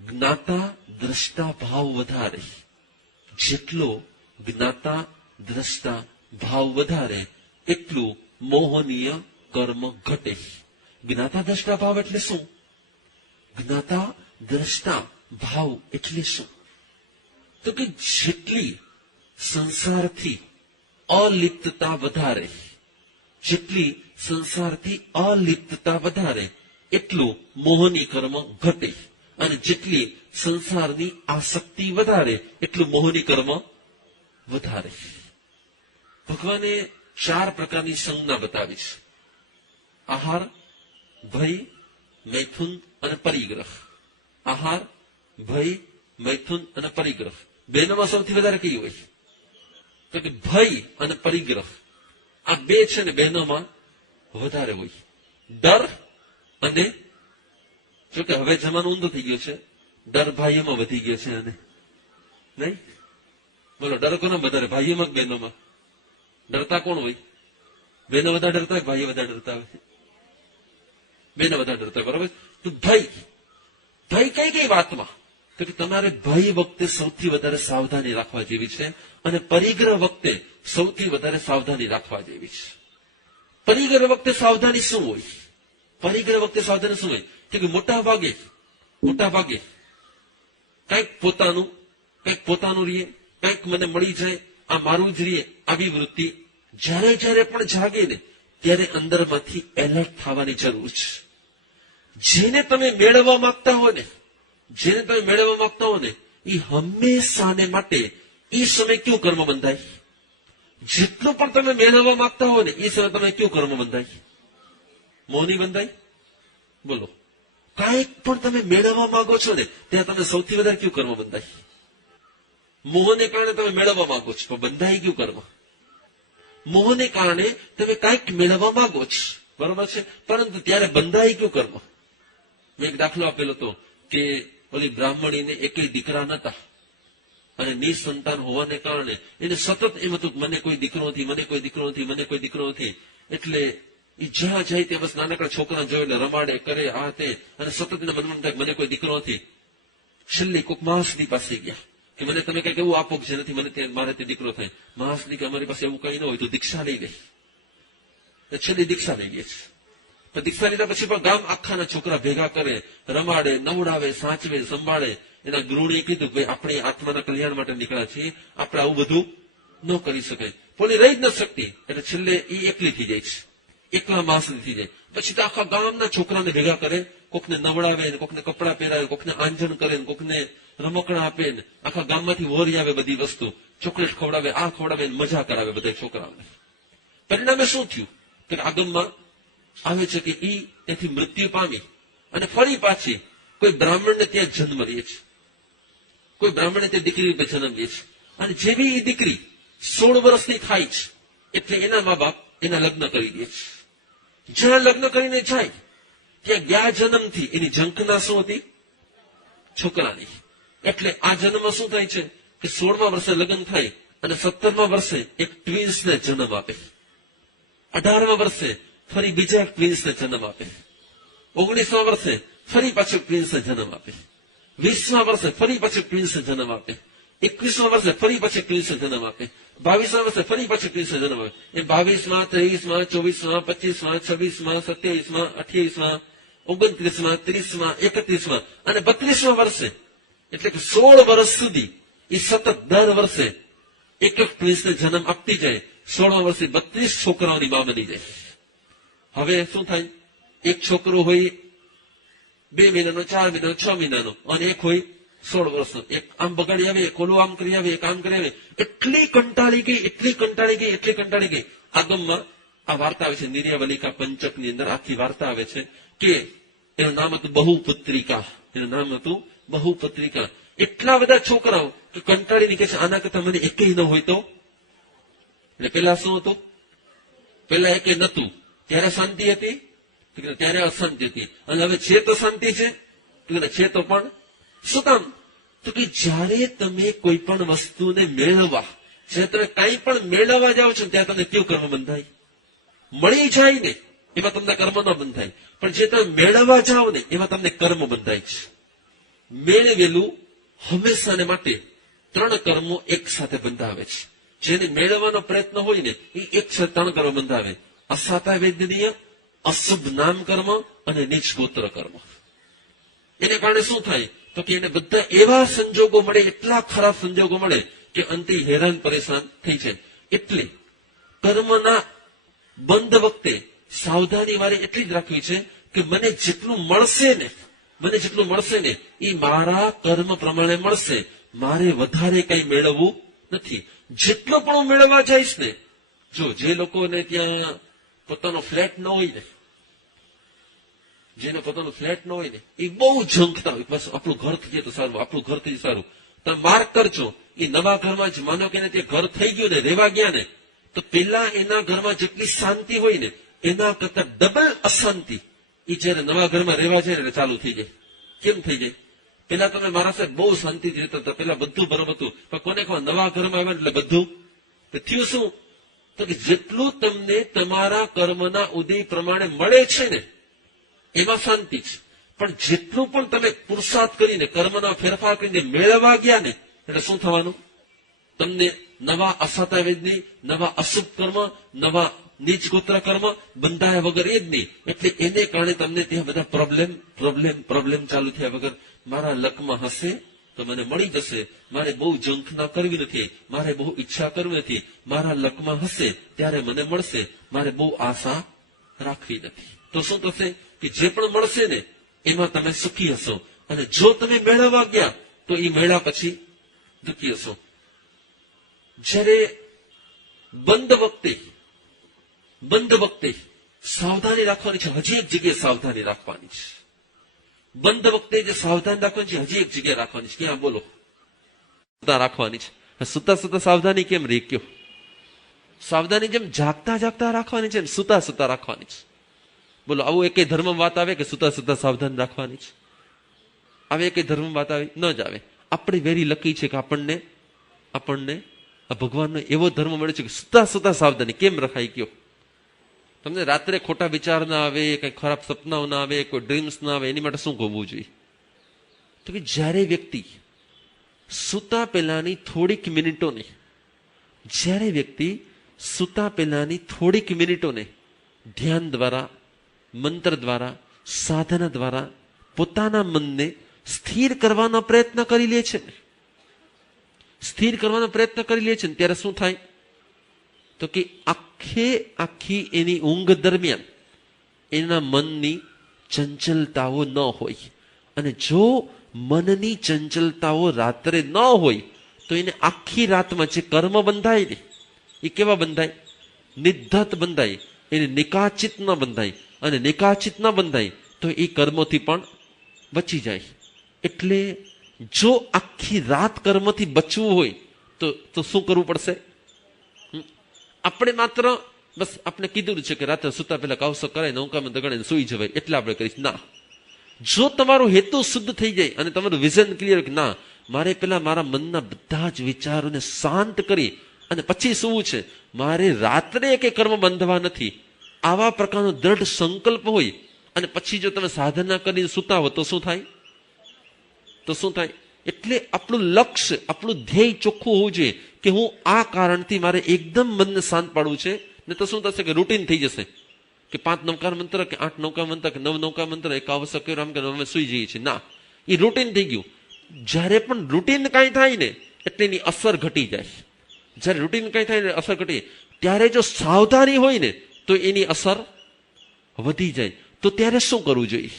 જ્ઞાતા દ્રષ્ટા ભાવ વધારે, જેટલો જ્ઞાતા દ્રષ્ટા ભાવ વધારે એટલું મોહનીય કર્મ ઘટે. જ્ઞાતા દ્રષ્ટા ભાવ એટલે શું? જ્ઞાતા દ્રષ્ટા ભાવ એટલે શું? તો કે જેટલી સંસારથી અલિપ્તતા વધારે, જેટલી સંસારથી અલિપ્તતા વધારે એટલું મોહની કર્મ ઘટે, અને જેટલી સંસારની આસક્તિ વધારે એટલું મોહની કર્મ વધારે. ભગવાને 4 પ્રકારની સંજ્ઞા બતાવી છે: આહાર, ભય, મૈથુન અને પરિગ્રહ. આહાર, ભય, મૈથુન અને પરિગ્રહ. બેનમાં સૌથી વધારે કઈ હોય? તો કે ભય અને પરિગ્રહ. આ બે છે ને બહેનોમાં વધારે હોય. ડર અને, જોકે હવે જમાનો ઊંધો થઈ ગયો છે, ડર ભાઈઓમાં વધી ગયો છે. અને નહીં બોલો, ડર કોના વધારે, ભાઈઓમાં કે બહેનોમાં? ડરતા કોણ હોય? બહેનો વધારે ડરતા હોય, ભાઈઓ વધારે ડરતા હોય? બહેનો વધારે ડરતા, બરોબર. તો ભય કઈ વાતમાં? તો કે તમારે ભય વખતે સૌથી વધારે સાવધાની રાખવા જેવી છે, અને પરિગ્રહ વખતે સૌથી વધારે સાવધાની રાખવા જેવી છે. પરિગ્રહ વખતે સાવધાની શું હોય? પરિગ્રહ વખતે સાવધાની શું હોય? કે મોટા ભાગે કંઈક પોતાનું રહીએ, કંઈક મને મળી જાય, આ મારું જ રહીએ, આવી વૃત્તિ જ્યારે પણ જાગે ને ત્યારે અંદરમાંથી એલર્ટ થવાની જરૂર છે. જેને તમે મેળવવા માંગતા હો ને એ હંમેશાને માટે એ સમય કયું કર્મ બંધાય? જેટલું પણ તમે મેળવવા માંગતા હો ને એ સમય તમે કયું કર્મ બંધાય? મોહની બંધાય? બોલો, કાંઈક પણ તમે મેળવવા માંગો છો ને ત્યાં તમે સૌથી વધારે કયું કર્મ બંધાય? મોહને કારણે તમે મેળવવા માંગો છો, પણ બંધાય કયું કર્મ? મોહને કારણે તમે કાંઈક મેળવવા માંગો છો, બરોબર છે, પરંતુ ત્યારે બંધાય કયું કર્મ? મેં એક દાખલો આપેલો હતો કે ઓલી બ્રાહ્મણીને એકેય દીકરા નતા, અને નિસંતાન હોવાને કારણે એને સતત એમ હતું મને કોઈ દીકરો નથી. એટલે એ જ્યાં જાય તે બસ નાનકડા છોકરા જોઈ એટલે રમાડે કરે આ તે, અને સતત એના મનમાં થાય મને કોઈ દીકરો નથી. છેલ્લી કોઈક મહાસની પાસે ગયા કે મને તમે કઈક એવું આપો જે નથી મારે તે દીકરો થાય. મહાસની કે અમારી પાસે એવું કઈ ન હોય તો દીક્ષા લઈ લે. છેલ્લી દીક્ષા લઈ લે છે. દીક્ષા લીધા પછી પણ ગામ આખાના છોકરા ભેગા કરે, રમાડે, નવડાવે, સાચવે, સંભાળે. એના ગુરુએ કીધું ભાઈ આપણે આત્માના કલ્યાણ માટે નીકળ્યા છીએ, આપણે આવું બધું ન કરી શકાય. પોલી રહી જ ન શકતી, એટલે છેલ્લે એ એકલી થઈ જાય છે, એકલા માસની થઈ જાય. પછી તો આખા ગામના છોકરાને ભેગા કરે, કોકને નવડાવે ને કોકને કપડાં પહેરાવે, કોકને આંજણ કરે ને કોકને રમકડા આપે ને આખા ગામમાંથી વોરી આવે, બધી વસ્તુ ચોકલેટ ખવડાવે, આ ખવડાવે ને મજા કરાવે બધા છોકરાઓને. પરિણામે શું થયું કે આગમમાં આવે છે કે ઈ ત્યાંથી મૃત્યુ પામી અને ફરી પાછી કોઈ બ્રાહ્મણને ત્યાં જન્મ લે છે, કોઈ બ્રાહ્મણને ત્યાં દીકરી રૂપે જન્મ લે છે. અને જેવી એ દીકરી 16 વર્ષની થાય છે એટલે એના મા બાપ એના લગ્ન કરી દે છે. જ્યાં લગ્ન કરીને જાય ત્યાં ગયા જન્મથી એની ઝંખના શું હતી? છોકરાની. એટલે આ જન્મમાં શું થાય છે કે 16મા વર્ષે લગ્ન થાય અને 17મા વર્ષે એક ટ્વિન્સને જન્મ આપે, 18મા વર્ષે ફરી બીજા એક ટ્વિન્સને જન્મ આપે, 19મા વર્ષે ફરી પાછું ટ્વિન્સને જન્મ આપે, 20મા વર્ષે ફરી પાછું ટ્વિન્સને જન્મ આપે, 21મા વર્ષે ફરી પાછું ટ્વિન્સને જન્મ આપે, 22મા વર્ષે ફરી પાછું ટ્વિન્સને જન્મ આપે. એ 22મા, 23મા, 24મા, 25મા, 26મા, 27મા, 28મા, 29મા, 30મા, 31મા અને 32મા વર્ષે એટલે કે 16 વર્ષ સુધી એ સતત દર વર્ષે એક એક ટ્વિન્સને જન્મ આપતી જાય. 16મા વર્ષે 32 છોકરાઓની મા બની જાય. હવે શું થાય? એક છોકરો હોય 2 મહિનાનો, 4 મહિનાનો, 6 મહિનાનો અને એક હોય 16 વર્ષનો. એક આમ બગાડી આવે, એક ઓલું આમ કરી આવે, એક આમ કરી આવે. એટલી કંટાળી ગઈ. આગમમાં આ વાર્તા આવે છે નિર્યાવલિકા પંચકની અંદર. આખી વાર્તા આવે છે કે એનું નામ હતું બહુપત્રિકા. એટલા બધા છોકરાઓ કે કંટાળીને કહે છે આના કરતા મને એકેય ન હોય તો. એટલે પેલા શું હતું? પેલા એકે નતું ત્યારે શાંતિ હતી, ત્યારે અશાંતિ હતી. અને હવે છે તો શાંતિ છે, છે તો પણ શું કામ? તો કે જ્યારે તમે કોઈ પણ વસ્તુને મેળવવા, જ્યારે તમે કંઈ પણ મેળવવા જાઓ છો ત્યાં તમને કયું કર્મ બંધાય? મળી જાય ને એમાં તમને કર્મ ન બંધાય, પણ જે તમે મેળવવા જાઓ ને એમાં તમને કર્મ બંધાય છે. મેળવેલું હંમેશાને માટે 3 કર્મો એક સાથે બંધાવે છે. જેને મેળવવાનો પ્રયત્ન હોય ને એ એક સાથે 3 કર્મ બંધાવે: અસાતા વેદનીય, અશુભ નામ કર્મ અને નીચ ગોત્ર કર્મ. એને કારણે શું થાય તો કે એને બધા એવા સંજોગો મળે, એટલા ખરાબ સંજોગો મળે કે અંતે હેરાન પરેશાન થઈ જાય. એટલે કર્મના બંધ વખતે સાવધાની મારે એટલી જ રાખવી છે કે મને જેટલું મળશે ને એ મારા કર્મ પ્રમાણે મળશે. મારે વધારે કઈ મેળવવું નથી. જેટલો પણ હું મેળવવા જઈશ ને, જો જે લોકોને ત્યાં પોતાનો ફ્લેટ ન હોય ને, જેને પોતાનો ફ્લેટ ન હોય ને એ બહુ ઝંખતા હોય, બસ આપણું ઘર થઈ જાય તો સારું, આપણું ઘર થઈ જાય સારું. તમે માર્ક કરજો, એ નવા ઘરમાં જ માનો કે તે ઘર થઈ ગયું ને, રહેવા ગયા ને, તો પેલા એના ઘરમાં જેટલી શાંતિ હોય ને એના કરતા ડબલ અશાંતિ એ જયારે નવા ઘરમાં રહેવા જાય એટલે ચાલુ થઈ જાય. કેમ થઈ જાય? પેલા તમે મારા સાહેબ બહુ શાંતિથી રહેતા હતા, પેલા બધું બરોબર હતું, પણ કોને ખબર નવા ઘરમાં આવ્યા એટલે બધું થયું શું? તો કે જેટલું તમને તમારા કર્મના ઉદય પ્રમાણે મળે છે ને એમાં શાંતિ છે, પણ જેટલું પણ તમે પુરુષાર્થ કરીને કર્મના ફેરફાર કરીને મેળવવા ગયા ને એટલે શું થવાનું? તમને નવા અસાતા વેદની, નવા અશુભ કર્મ, નવા નીચ ગોત્ર કર્મ બંધાયા વગર એ જ નહીં. એટલે એને કારણે તમને ત્યાં બધા પ્રોબ્લેમ ચાલુ થયા વગર મારા લકમાં હશે તો મને મળી જશે, મારે બહુ ઝંખના કરવી નથી, મારે બહુ ઈચ્છા કરવી નથી, મારા લકમાં હશે ત્યારે મને મળશે, મારે બહુ આશા રાખવી નથી. તો શું થશે કે જે પણ મળશે ને એમાં તમે સુખી હશો, અને જો તમે મેળવવા ગયા તો એ મેળા પછી દુઃખી હશો. જ્યારે બંધ વખતે સાવધાની રાખવાની છે, હજી એક જગ્યાએ સાવધાની રાખવાની છે. બંધ વખતે જે સાવધાન રાખવાની છે હજી એક જગ્યાએ રાખવાની છે. ક્યાં? બોલો. રાખવાની છે. સુતા સાવધાની કેમ રહી? કયો? સાવધાની જેમ જાગતા રાખવાની છે, સુતા રાખવાની છે. બોલો, આવું એક ધર્મ વાત આવે કે સુતા સાવધાન રાખવાની છે? આવે એક ધર્મ વાત આવે? ન જ આવે. આપણે વેરી લકી છે કે આપણને આ ભગવાનનો એવો ધર્મ મળે છે કે સુતા સાવધાની કેમ રખાય? કયો? તમને રાત્રે ખોટા વિચાર ના આવે, કઈ ખરાબ સપનાઓ ના આવે, કોઈ ડ્રીમ્સ ના આવે, એની માટે શું કરવું જોઈએ? તો કે જ્યારે વ્યક્તિ સુતા પહેલાની થોડીક મિનિટોને ધ્યાન દ્વારા, મંત્ર દ્વારા, સાધના દ્વારા પોતાના મનને સ્થિર કરવાનો પ્રયત્ન કરી લે છે ને ત્યારે શું થાય? તો કે આખી એની ઊંઘ દરમિયાન એના મનની ચંચલતાઓ ન હોય. અને જો મનની ચંચલતાઓ રાત્રે ન હોય તો એને આખી રાતમાં જે કર્મ બંધાય ને એ કેવા બંધાય? નિધ્ધત બંધાય. એને નિકાચિત ન બંધાય. અને નિકાચિત ન બંધાય તો એ કર્મોથી પણ બચી જાય. એટલે જો આખી રાત કર્મથી બચવું હોય તો શું કરવું પડશે? આપણે માત્ર બસ આપણે કીધું છે કે રાત્રે સુતા પહેલા કૌશક કરાય નૌકામાં દગડીને સુઈ જવાય એટલે આપણે કરીશું. ના, જો તમારો હેતુ શુદ્ધ થઈ જાય અને તમારું વિઝન ક્લિયર કે ના મારે પેલા મારા મનના બધા જ વિચારોને શાંત કરી અને પછી શું છે, મારે રાત્રે કે કર્મ બંધવા નથી, આવા પ્રકારનો દ્રઢ સંકલ્પ હોય અને પછી જો તમે સાધના કરીને સુતા હો તો શું થાય? એટલે આપણું લક્ષ્ય, આપણું ધ્યેય ચોખ્ખું હોવું જોઈએ કે હું આ કારણથી મારે એકદમ મનને શાંત પાડવું છે. ને તો શું થશે કે રૂટીન થઈ જશે કે 5 નૌકાર મંત્ર કે 8 નૌકાર મંત્ર કે 9 નૌકાર મંત્ર એક આવશ્યક રામ કે અમે સુઈ જઈએ છીએ. ના, એ રૂટીન થઈ ગયું. જ્યારે પણ રૂટીન કાંઈ થાય ને એટલે એની અસર ઘટી જાય. જ્યારે રૂટીન કાંઈ થાય ને અસર ઘટી, ત્યારે જો સાવધાની હોય ને તો એની અસર વધી જાય. તો ત્યારે શું કરવું જોઈએ?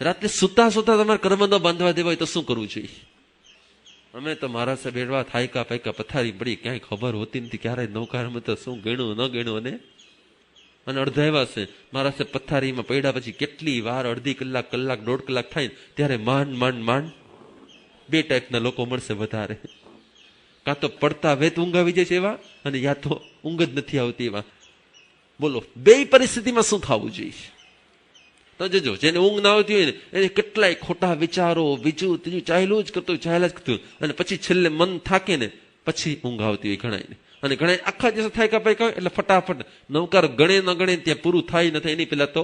રાત્રે સુતા તમારે કર્મ ન બાંધવા દેવા હોય તો શું કરવું જોઈએ? અમે તો મારા સાહેબ એડવા થાયકા પાયકા પથારી પડી, ક્યાંય ખબર હોતી નથી ક્યારે નૌકારમાં તો શું ગણ્યું ન ગણ્યું. અને અડધા એવા છે મારા સાહેબ પથારીમાં પડ્યા પછી કેટલી વાર અડધી કલાક, 1.5 કલાક થાય ત્યારે માંડ 2 ટાઈપના લોકો મળશે વધારે. કાં તો પડતા વેત ઊંઘ આવી જાય છે એવા, અને યા તો ઊંઘ જ નથી આવતી એવા. બોલો, બે પરિસ્થિતિમાં શું થવું જોઈએ? તો જોજો, જેને ઊંઘ ના આવતી હોય ને એને કેટલાય ખોટા વિચારો, બીજું ત્રીજું ચાલ્યા જ કરતું અને પછી છેલ્લે મન થાકે ને પછી ઊંઘ આવતી હોય ઘણાને. અને ઘણા આખા દિવસ થાય પાય એટલે ફટાફટ નૌકાર ગણે ન ગણે ત્યાં પૂરું થાય ન થાય એની પેલા તો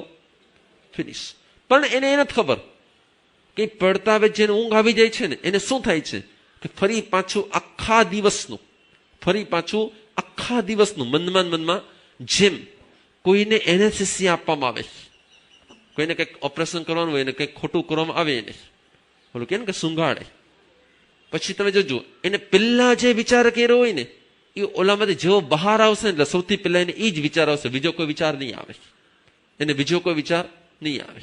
ફિનિશ. પણ એને નથી ખબર કે પડતા આવે જેને ઊંઘ આવી જાય છે ને એને શું થાય છે કે ફરી પાછું આખા દિવસનું મનમાં જેમ કોઈને એનેસ્થેસિયા આપવામાં આવે, કોઈને કંઈક ઓપરેશન કરવાનું હોય એને કંઈક ખોટું કરવામાં આવે, એને બોલું કે સુંગાડે, પછી તમે જોજો એને પેલા જે વિચાર કર્યો હોય ને એ ઓલામાંથી જેવો બહાર આવશે ને એટલે સૌથી પહેલા એને એ જ વિચાર આવશે, બીજો કોઈ વિચાર નહીં આવે.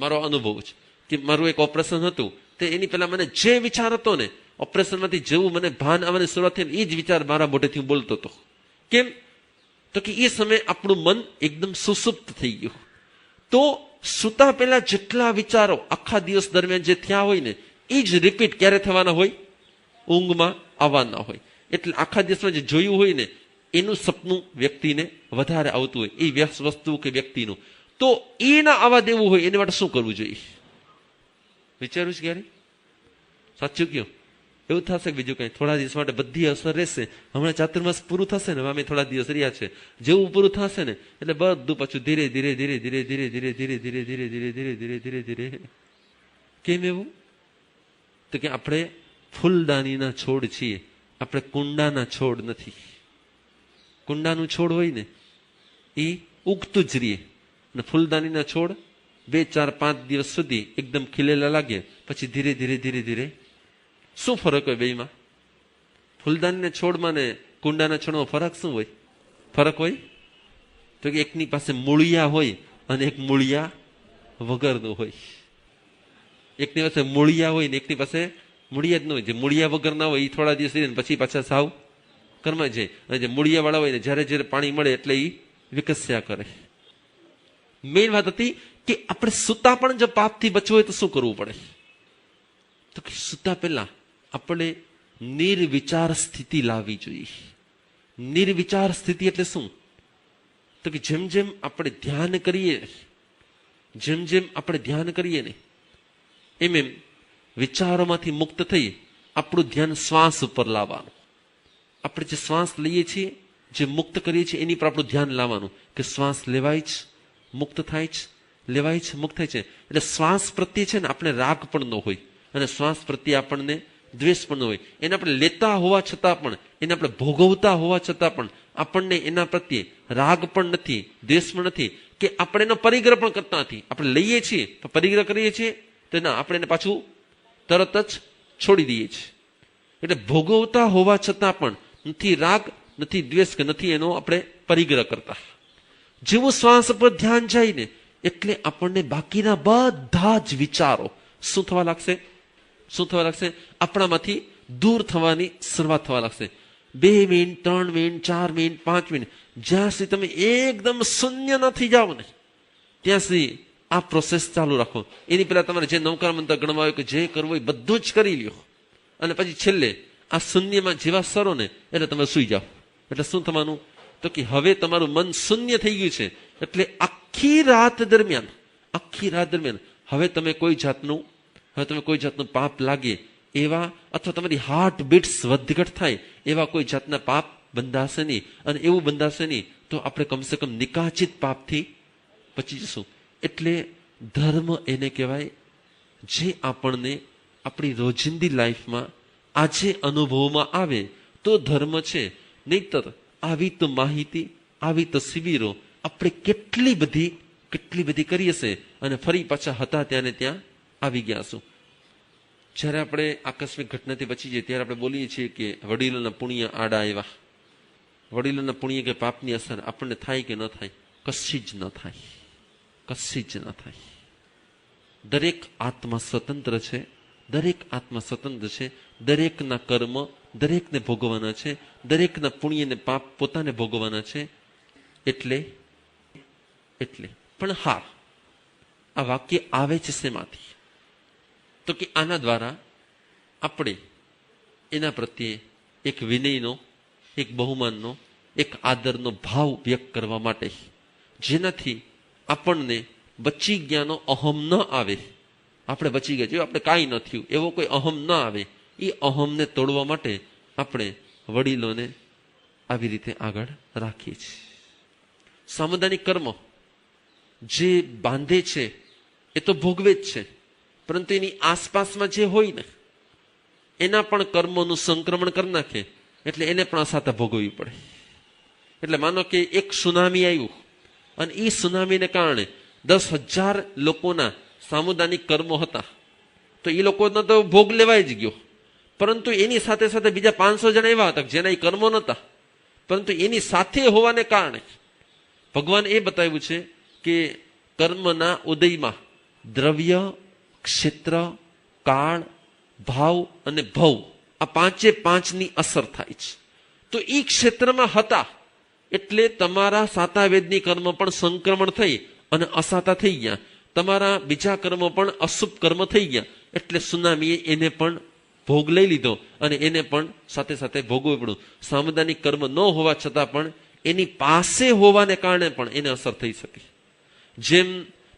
મારો અનુભવ છે કે મારું એક ઓપરેશન હતું તે એની પહેલા મને જે વિચાર હતો ને ઓપરેશનમાંથી જેવું મને ભાન આવવાની શરૂઆત થઈ એ જ વિચાર મારા મોઢેથી હું બોલતો હતો. કેમ? તો કે એ સમયે આપણું મન એકદમ સુસુપ્ત થઈ ગયું. તો સુતા પહેલા જેટલા વિચારો આખા દિવસ દરમિયાન જે થયા હોય ને એ જ રિપીટ ક્યારે થવાના હોય? ઊંઘમાં આવવાના હોય. એટલે આખા દિવસમાં જે જોયું હોય ને એનું સપનું વ્યક્તિને વધારે આવતું હોય, એ વસ્તુ કે વ્યક્તિનું. તો એ ના આવવા દેવું હોય એની માટે શું કરવું જોઈએ? વિચાર્યું છે ક્યારે? સાચું કયો? એવું થશે બીજું કઈ? થોડા દિવસ માટે બધી અસર રહેશે. હમણાં ચાતુર્માસ પૂરું થશે ને, અમે થોડા દિવસ રહ્યા છે, જેવું પૂરું થશે ને એટલે બધું પાછું ધીરે ધીરે. કેમ એવું? તો કે આપણે ફૂલદાનીના છોડ છીએ, આપણે કુંડાના છોડ નથી. કુંડાનું છોડ હોય ને એ ઉગતું જ રહીએ, અને ફૂલદાનીના છોડ 2, 4, 5 દિવસ સુધી એકદમ ખીલેલા લાગે, પછી ધીરે ધીરે. શું ફરક હોય બેમાં? ફૂલદાનીના છોડમાં ને કુંડાના છોડમાં ફરક શું હોય? તો કે એકની પાસે મૂળિયા હોય અને એક મૂળિયા વગરનું હોય. એકની પાસે મૂળિયા હોય ને એકની પાસે મૂળિયા જ ન હોય. જે મૂળિયા વગર ના હોય એ થોડા દિવસ રહીને પછી પાછા સાવ કર્મા જાય, અને જે મૂળિયા વાળા હોય ને જ્યારે પાણી મળે એટલે એ વિકસ્યા કરે. મેઇન વાત હતી કે આપણે સુતા પણ જો પાપથી બચવું હોય તો શું કરવું પડે? તો કે સુતા પહેલા આપણે નિર્વિચાર સ્થિતિ લાવવી જોઈએ. નિર્વિચાર સ્થિતિ એટલે શું? તો કે જેમ આપણે ધ્યાન કરીએ ને એમ વિચારોમાંથી મુક્ત થઈ આપણું ધ્યાન શ્વાસ ઉપર લાવવાનું. આપણે જે શ્વાસ લઈએ છીએ, જે મુક્ત કરીએ છીએ એની પર આપણું ધ્યાન લાવવાનું કે શ્વાસ લેવાય છે, મુક્ત થાય છે, લેવાય છે, મુક્ત થાય છે. એટલે શ્વાસ પ્રત્યે છે ને આપણે રાગ પણ ન હોય અને શ્વાસ પ્રત્યે આપણને દ્વેષ પણ ન હોય. એને આપણે લેતા હોવા છતાં પણ, એને આપણે ભોગવતા હોવા છતાં પણ આપણને એના પ્રત્યે રાગ પણ નથી, દ્વેષ પણ નથી, કે આપણે એનો પરિગ્રહ પણ કરતા નથી. આપણે લઈએ છીએ તો પરિગ્રહ કરીએ છીએ તો ના, આપણે એને પાછું તરત જ છોડી દઈએ છીએ. એટલે ભોગવતા હોવા છતાં પણ નથી રાગ, નથી દ્વેષ કે નથી એનો આપણે પરિગ્રહ કરતા. જેવું શ્વાસ પર ધ્યાન જાય ને એટલે આપણને બાકીના બધા જ વિચારો શું થવા લાગશે? શું થવા લાગશે? આપણામાંથી દૂર થવાની શરૂઆત થવા લાગશે. 2 મિનિટ, 3 મિનિટ, 4 મિનિટ, 5 મિનિટ, જ્યાં સુધી તમે એકદમ શૂન્ય નથી જાઓ ને ત્યાં સુધી આ પ્રોસેસ ચાલુ રાખો. એની પહેલા તમારે જે નવકાર મંત્ર ગણવા હોય કે જે કરવું હોય બધું જ કરી લ્યો, અને પછી છેલ્લે આ શૂન્યમાં જેવા સરો ને એટલે તમે સુઈ જાઓ. એટલે શું થવાનું? તો કે હવે તમારું મન શૂન્ય થઈ ગયું છે. એટલે આખી રાત દરમિયાન હવે તમે કોઈ જાતનું પાપ લાગે એવા, અથવા તમારી હાર્ટ બીટ્સ વધઘટ થાય એવા કોઈ જાતના પાપ બંધાશે નહીં. અને એવું બંધાશે નહીં તો આપણે કમસે કમ નિકાચિત પાપથી બચી જશું. એટલે ધર્મ એને કહેવાય જે આપણને આપણી રોજિંદી લાઈફમાં આજે અનુભવમાં આવે તો ધર્મ છે. નહીતર આવી તો માહિતી, આવી તો શિબિરો આપણે કેટલી બધી કરી હશે અને ફરી પાછા હતા ત્યાં ને ત્યાં આવી ગયા છું. જ્યારે આપણે આકસ્મિક ઘટનાથી બચી જઈએ ત્યારે આપણે બોલીએ છીએ કે વડીલોના પુણ્ય આડા આવ્યા. વડીલોના પુણ્ય કે પાપની અસર આપણને થાય કે ન થાય? કશી જ ન થાય. દરેક આત્મા સ્વતંત્ર છે. દરેકના કર્મ દરેકને ભોગવવાના છે. દરેકના પુણ્ય ને પાપ પોતાને ભોગવવાના છે. એટલે પણ હા, આ વાક્ય આવે છે શેમાંથી? તો કે આના દ્વારા આપણે એના પ્રત્યે એક વિનયનો, એક બહુમાનનો, એક આદરનો ભાવ વ્યક્ત કરવા માટે, જેનાથી આપણને બચી ગયાનો અહમ ન આવે. આપણે બચી ગયા, જો આપણે કાંઈ ન થયું એવો કોઈ અહમ ન આવે, એ અહમને તોડવા માટે આપણે વડીલોને આવી રીતે આગળ રાખીએ છીએ. સામુદાયિક કર્મ જે બાંધે છે એ તો ભોગવે જ છે, પરંતુ એની આસપાસમાં જે હોય ને એના પણ કર્મોનું સંક્રમણ કરી નાખે એટલે એને પણ અસાતા ભોગવવી પડે. એટલે માનો કે એક સુનામી આવ્યું અને એ સુનામીને કારણે 10,000 લોકોના સામુદાયિક કર્મો હતા, તો એ લોકોનો તો ભોગ લેવાય જ ગયો. પરંતુ એની સાથે સાથે બીજા 500 જણા એવા હતા જેના એ કર્મો નહોતા, પરંતુ એની સાથે હોવાને કારણે ભગવાન એ બતાવ્યું છે કે કર્મના ઉદયમાં દ્રવ્ય, ક્ષેત્ર, કાળ, ભાવ અને ભવ, આ 5ની અસર થાય છે. તો એ ક્ષેત્રમાં હતા એટલે તમારા સાતાવેદની કર્મ પણ સંક્રમણ થઈ અને અસાતા થઈ ગયા. તમારા બીજા કર્મો પણ અશુભ કર્મ થઈ ગયા. એટલે સુનામીએ એને પણ ભોગ લઈ લીધો અને એને પણ સાથે સાથે ભોગવવું પડ્યું. સામુદાયિક કર્મ ન હોવા છતાં પણ એની પાસે હોવાને કારણે પણ એને અસર થઈ શકે. જેમ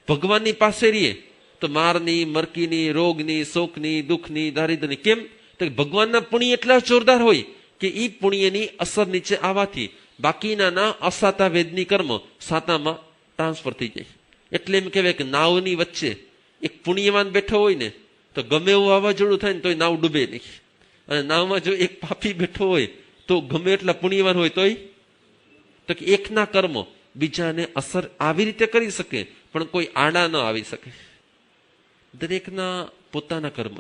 ભગવાનની પાસે રહીએ તો મારની, મરકીની, રોગની, શોકની, દુઃખની, દારિદ્રની, કેમ તો ભગવાનના પુણ્ય એટલા જોરદાર હોય કે એ પુણ્યની અસર નીચે આવવાથી બાકીના અસાતા વેદની કર્મ સાતામાં ટ્રાન્સફર થઈ જાય. એટલે એમ કહેવાય કે નાવની વચ્ચે એક પુણ્યવાન બેઠો હોય ને તો ગમે એવું વાવાઝોડું થાય ને તોય નાવ ડૂબે નહીં. અને નાવમાં જો એક પાપી બેઠો હોય તો ગમે એટલા પુણ્યવાન હોય તોય, તો કે એકના કર્મો બીજાને અસર આવી રીતે કરી શકે પણ કોઈ આડા ન આવી શકે. દરેકના પોતાના કર્મ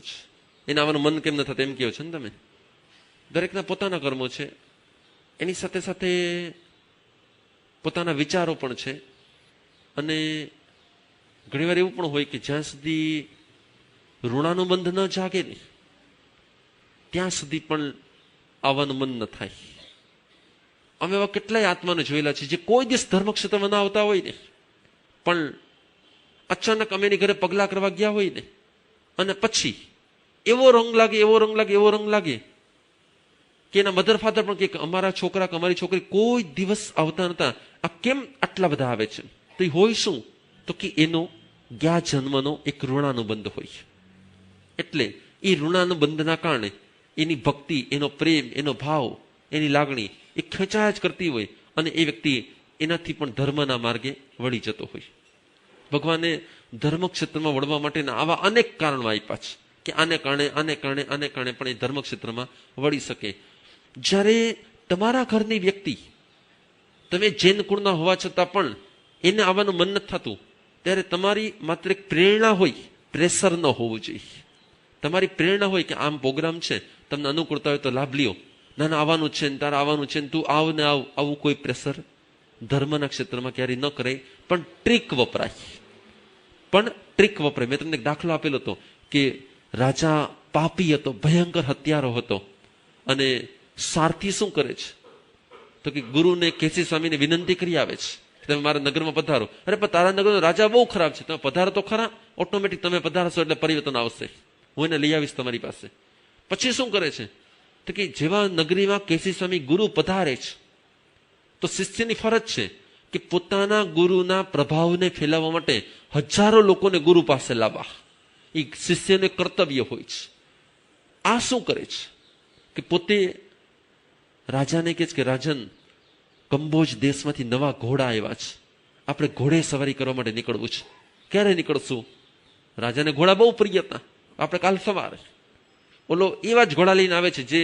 છે. એને આવવાનું મન કેમ ન થતું એમ કહો છો ને તમે? દરેકના પોતાના કર્મો છે, એની સાથે સાથે પોતાના વિચારો પણ છે. અને ઘણીવાર એવું પણ હોય કે જ્યાં સુધી ઋણાનુબંધ ન જાગે ને ત્યાં સુધી પણ આવવાનું મન ન થાય. અમે એવા કેટલાય આત્માને જોયેલા છે જે કોઈ દિવસ ધર્મક્ષેત્રમાં ના આવતા હોય ને, પણ અચાનક અમે એની ઘરે પગલા કરવા ગયા હોય ને અને પછી એવો રંગ લાગે કે એના મધર ફાધર પણ કે અમારા છોકરા કે અમારી છોકરી કોઈ દિવસ આવતા નતા, આ કેમ આટલા બધા આવે છે? તો એ હોય શું? તો કે એનો ગયા જન્મનો એક ઋણાનુબંધ હોય. એટલે એ ઋણાનુબંધના કારણે એની ભક્તિ, એનો પ્રેમ, એનો ભાવ, એની લાગણી એ ખેંચાયા જ કરતી હોય અને એ વ્યક્તિ એનાથી પણ ધર્મના માર્ગે વળી જતો હોય. ભગવાને ધર્મ ક્ષેત્રમાં વળવા માટેના આવા અનેક કારણો આપ્યા છે કે આને કારણે પણ એ ધર્મ ક્ષેત્રમાં વળી શકે. જ્યારે તમારા ઘરની વ્યક્તિ, તમે જૈન કુળના હોવા છતાં પણ એને આવવાનું મન નથી થતું, ત્યારે તમારી માત્ર એક પ્રેરણા હોય, પ્રેશર ન હોવું જોઈએ. તમારી પ્રેરણા હોય કે આમ પ્રોગ્રામ છે, તમને અનુકૂળતા હોય તો લાભ લ્યો. ના આવવાનું છે ને તારે આવવાનું છે ને તું આવ ને આવું કોઈ પ્રેશર ધર્મના ક્ષેત્રમાં ક્યારેય ન કરે, પણ ટ્રીક વપરાય. મેં તમને એક દાખલો આપેલો હતો કે રાજા પાપી હતો, ભયંકર હત્યારો હતો, અને સારથી શું કરે છે તો કે ગુરુને કેસી સ્વામીને વિનંતી કરી આવે છે, તમે મારા નગરમાં પધારો. અરે પણ તારા નગરનો રાજા બહુ ખરાબ છે, તમે પધારો તો ખરા, ઓટોમેટિક તમે પધારશો એટલે પરિવર્તન આવશે, હું એને લઈ આવીશ તમારી પાસે. પછી શું કરે છે તો કે જેવા નગરીમાં કેસી સ્વામી ગુરુ પધારે છે તો શિષ્યની ફરજ છે કે પોતાના ગુરુના પ્રભાવને ફેલાવવા માટે હજારો લોકોને ગુરુ પાસે લાવવા, એ શિષ્યનું કર્તવ્ય હોય છે. આ શું કરે છે કે પોતે રાજાને કહે છે કે રાજન, કંબોજ દેશમાંથી નવા ઘોડા આવ્યા છે, આપણે ઘોડે સવારી કરવા માટે નીકળવું છે. ક્યારે નીકળશું? રાજાને ઘોડા બહુ પ્રિય હતા. આપણે કાલ સવારે ઓલો એવા જ ઘોડા લઈને આવે છે જે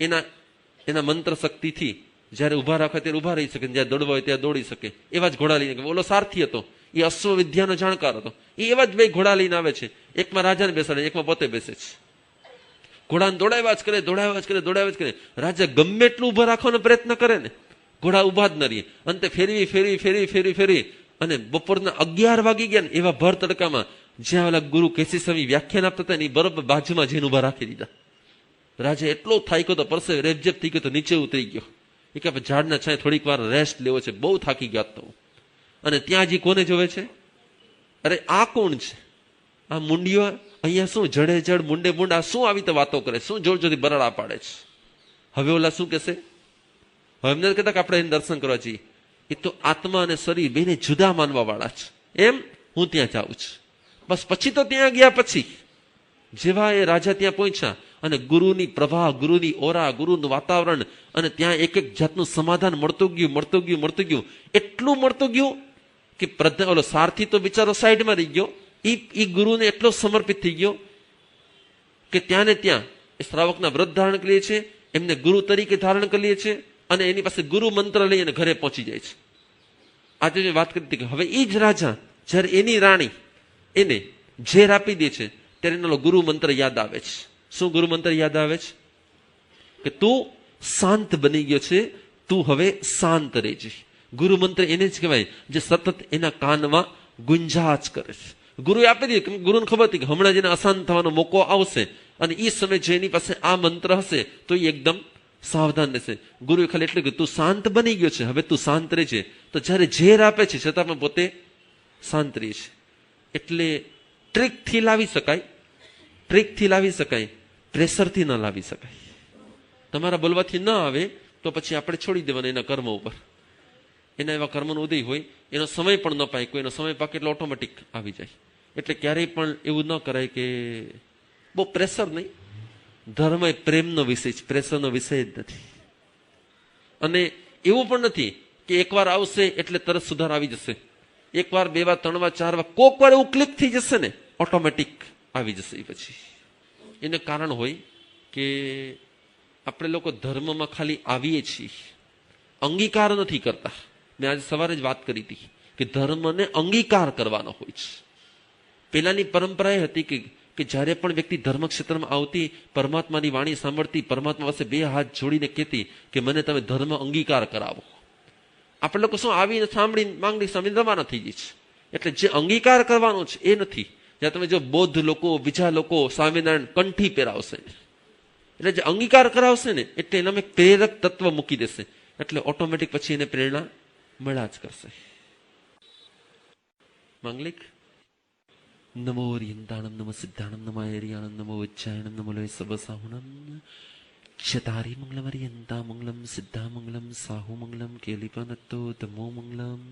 એના મંત્ર શક્તિથી જયારે ઉભા રાખે ત્યારે ઉભા રહી શકે, જયારે દોડવા હોય ત્યાં દોડી શકે, એવા જ ઘોડા લઈને. ઓલો સારથી હતો, એ અશ્વ વિદ્યાનો જાણકાર હતો, એ એવા જ બે ઘોડા લઈને આવે છે. એકમાં રાજાને બેસાડે, એકમાં પોતે બેસે છે. ઘોડાને દોડાવ્યા જ કરે. રાજા ગમે એટલું ઉભા રાખવાનો પ્રયત્ન કરે ને, ઘોડા ઉભા જ ન રહીએ. અંતે ફેરવી અને બપોરના 11 વાગી ગયા ને એવા ભર તડકામાં જ્યાં ઓલા ગુરુ કેસી સ્વામી વ્યાખ્યાન આપતા હતા ને, એ બરોબર બાજુમાં જઈને ઉભા રાખી દીધા. રાજા એટલો થાક્યો તો, પરસે રેબજેબ થઈ ગયો તો નીચે ઉતરી ગયો. એ કે ઝાડના છાંય થોડીક વાર રેસ્ટ લેવો છે, બહુ થાકી ગયો તો. અને ત્યાં હજી કોને જોવે છે? અરે આ કોણ છે? આ મુંડિયો અહીંયા શું જડે મુંડે આ શું આવી તો વાતો કરે, શું જોર જોરથી બરાડા પાડે છે. હવે ઓલા શું કહેશે? હવે એમને કહેતા કે આપણે એને દર્શન કરવા જઈએ. એ તો આત્મા અને શરીર બેને જુદા માનવા વાળા છે. એમ હું ત્યાં જાઉં છું. બસ પછી તો ત્યાં ગયા પછી જેવા એ રાજા ત્યાં પહોંચ્યા અને ગુરુની પ્રભા, ગુરુની ઓરા, ગુરુનું વાતાવરણ, અને ત્યાં એક એક જાતનું સમાધાન મળતું ગયું. એટલું મળતું ગયું કે ઓલો સારથી તો બિચારો સાઈડમાં રહી ગયો, એ ગુરુને એટલો સમર્પિત થઈ ગયો કે ત્યાં ને ત્યાં એ શ્રાવકના વ્રત ધારણ કરીએ છે, એમને ગુરુ તરીકે ધારણ કરી લે છે, અને એની પાસે ગુરુ મંત્ર લઈ અને ઘરે પહોંચી જાય છે. આજે મેં વાત કરી હતી કે હવે એ જ રાજા જયારે એની રાણી એને ઝેર આપી દે છે ત્યારે એનો ગુરુ મંત્ર યાદ આવે છે. શું ગુરુ મંત્ર યાદ આવે છે? કે તું શાંત બની ગયો છે, તું હવે શાંત રહેજે. ગુરુ મંત્ર એને જ કહેવાય જે સતત એના કાનમાં ગુંજાચ કરે છે. ગુરુએ આપી દીધી, ગુરુને ખબર હતી કે હમણાં જેને અશાંત થવાનો મોકો આવશે, અને એ સમય જો એની પાસે આ મંત્ર હશે તો એ એકદમ સાવધાન રહેશે. ગુરુએ ખાલી એટલું કે તું શાંત બની ગયો છે, હવે તું શાંત રહેજે. તો જયારે ઝેર આપે છે છતાં પણ પોતે શાંત રહે છે. એટલે ટ્રીકથી લાવી શકાય, પ્રેશરથી ન લાવી શકાય. તમારા બોલવાથી ન આવે તો પછી આપણે છોડી દેવાના એના કર્મ ઉપર. એના એવા કર્મનો ઉદય હોય, એનો સમય પણ ન પાય, કોઈનો સમય પાકે એટલે ઓટોમેટિક આવી જાય. એટલે ક્યારેય પણ એવું ન કરાય કે બહુ પ્રેશર નહીં. ધર્મ એ પ્રેમનો વિષય છે, પ્રેશરનો વિષય જ નથી. અને એવું પણ નથી કે એકવાર આવશે એટલે તરત સુધાર આવી જશે. એકવાર, બે વાર, 3 વાર, 4 વાર, કોક વાર એવું ક્લિક થઈ જશે ને, ઓટોમેટિક આવી જશે. પછી એને કારણ હોય કે આપણે લોકો ધર્મમાં ખાલી આવીએ છીએ, અંગીકાર નથી કરતા. મેં આજે સવારે જ વાત કરી હતી કે ધર્મને અંગીકાર કરવાનો હોય છે. પેલાની પરંપરા એ હતી કે જ્યારે પણ વ્યક્તિ ધર્મ ક્ષેત્રમાં આવતી, પરમાત્માની વાણી સાંભળતી, પરમાત્મા પાસે 2 હાથ જોડીને કહેતી કે મને તમે ધર્મ અંગીકાર કરાવો. આપણે લોકો શું આવીને સાંભળીને માંગણી સાંભળીને રવાના થઈ જાય છે. એટલે જે અંગીકાર કરવાનો છે એ નથી. જ્યાં તમે જો બૌદ્ધ લોકો, બીજા લોકો સ્વામિનારાયણ કંઠી પહેરાવશે, એટલે જે અંગીકાર કરાવશે ને એટલે એનામાં એક પ્રેરક તત્વ મૂકી દેશે, એટલે ઓટોમેટિક પછી એને પ્રેરણા મળ્યા જ કરશે. માંગલિક નમો રિયંતાણમ, નમો સિદ્ધાણમ, નમો એરિયાણમ, નમો ઉચ્ચાયણમ, નમો લોય સર્વસાહુણમ. ચતારી મંગલમ અરિયંતા મંગલમ, સિદ્ધા મંગલમ, સાહુ મંગલમ, કેલિપનત્તો ધમો મંગલમ.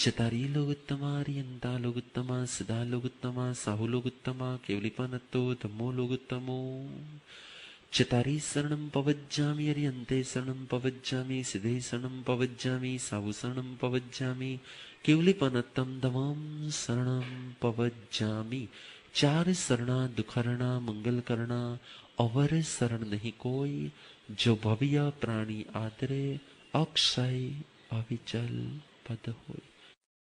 ચતારી લોગુત્તમા, અરિયંતા લોગુત્તમા, સિદ્ધા લોગુત્તમા, સાહુ લોગુત્તમા, કેલિપનત્તો ધમો લોગુત્તમો. ચતારી શરણમ પવજ્જામિ, અરિયંતે શરણમ પવજ્જામિ, સિદ્ધે શરણમ પવજ્જામિ, સાહુ શરણમ પવજ્જામિ, કેવલીપનત્તમ ધમમ શરણમ પવજ્જામિ. 4 શરણા દુઃખરણા મંગલકરણા, અવર શરણ નહીં કોઈ, જો ભવ્ય પ્રાણી આદરે, અક્ષય અવિચલ પદ હોય.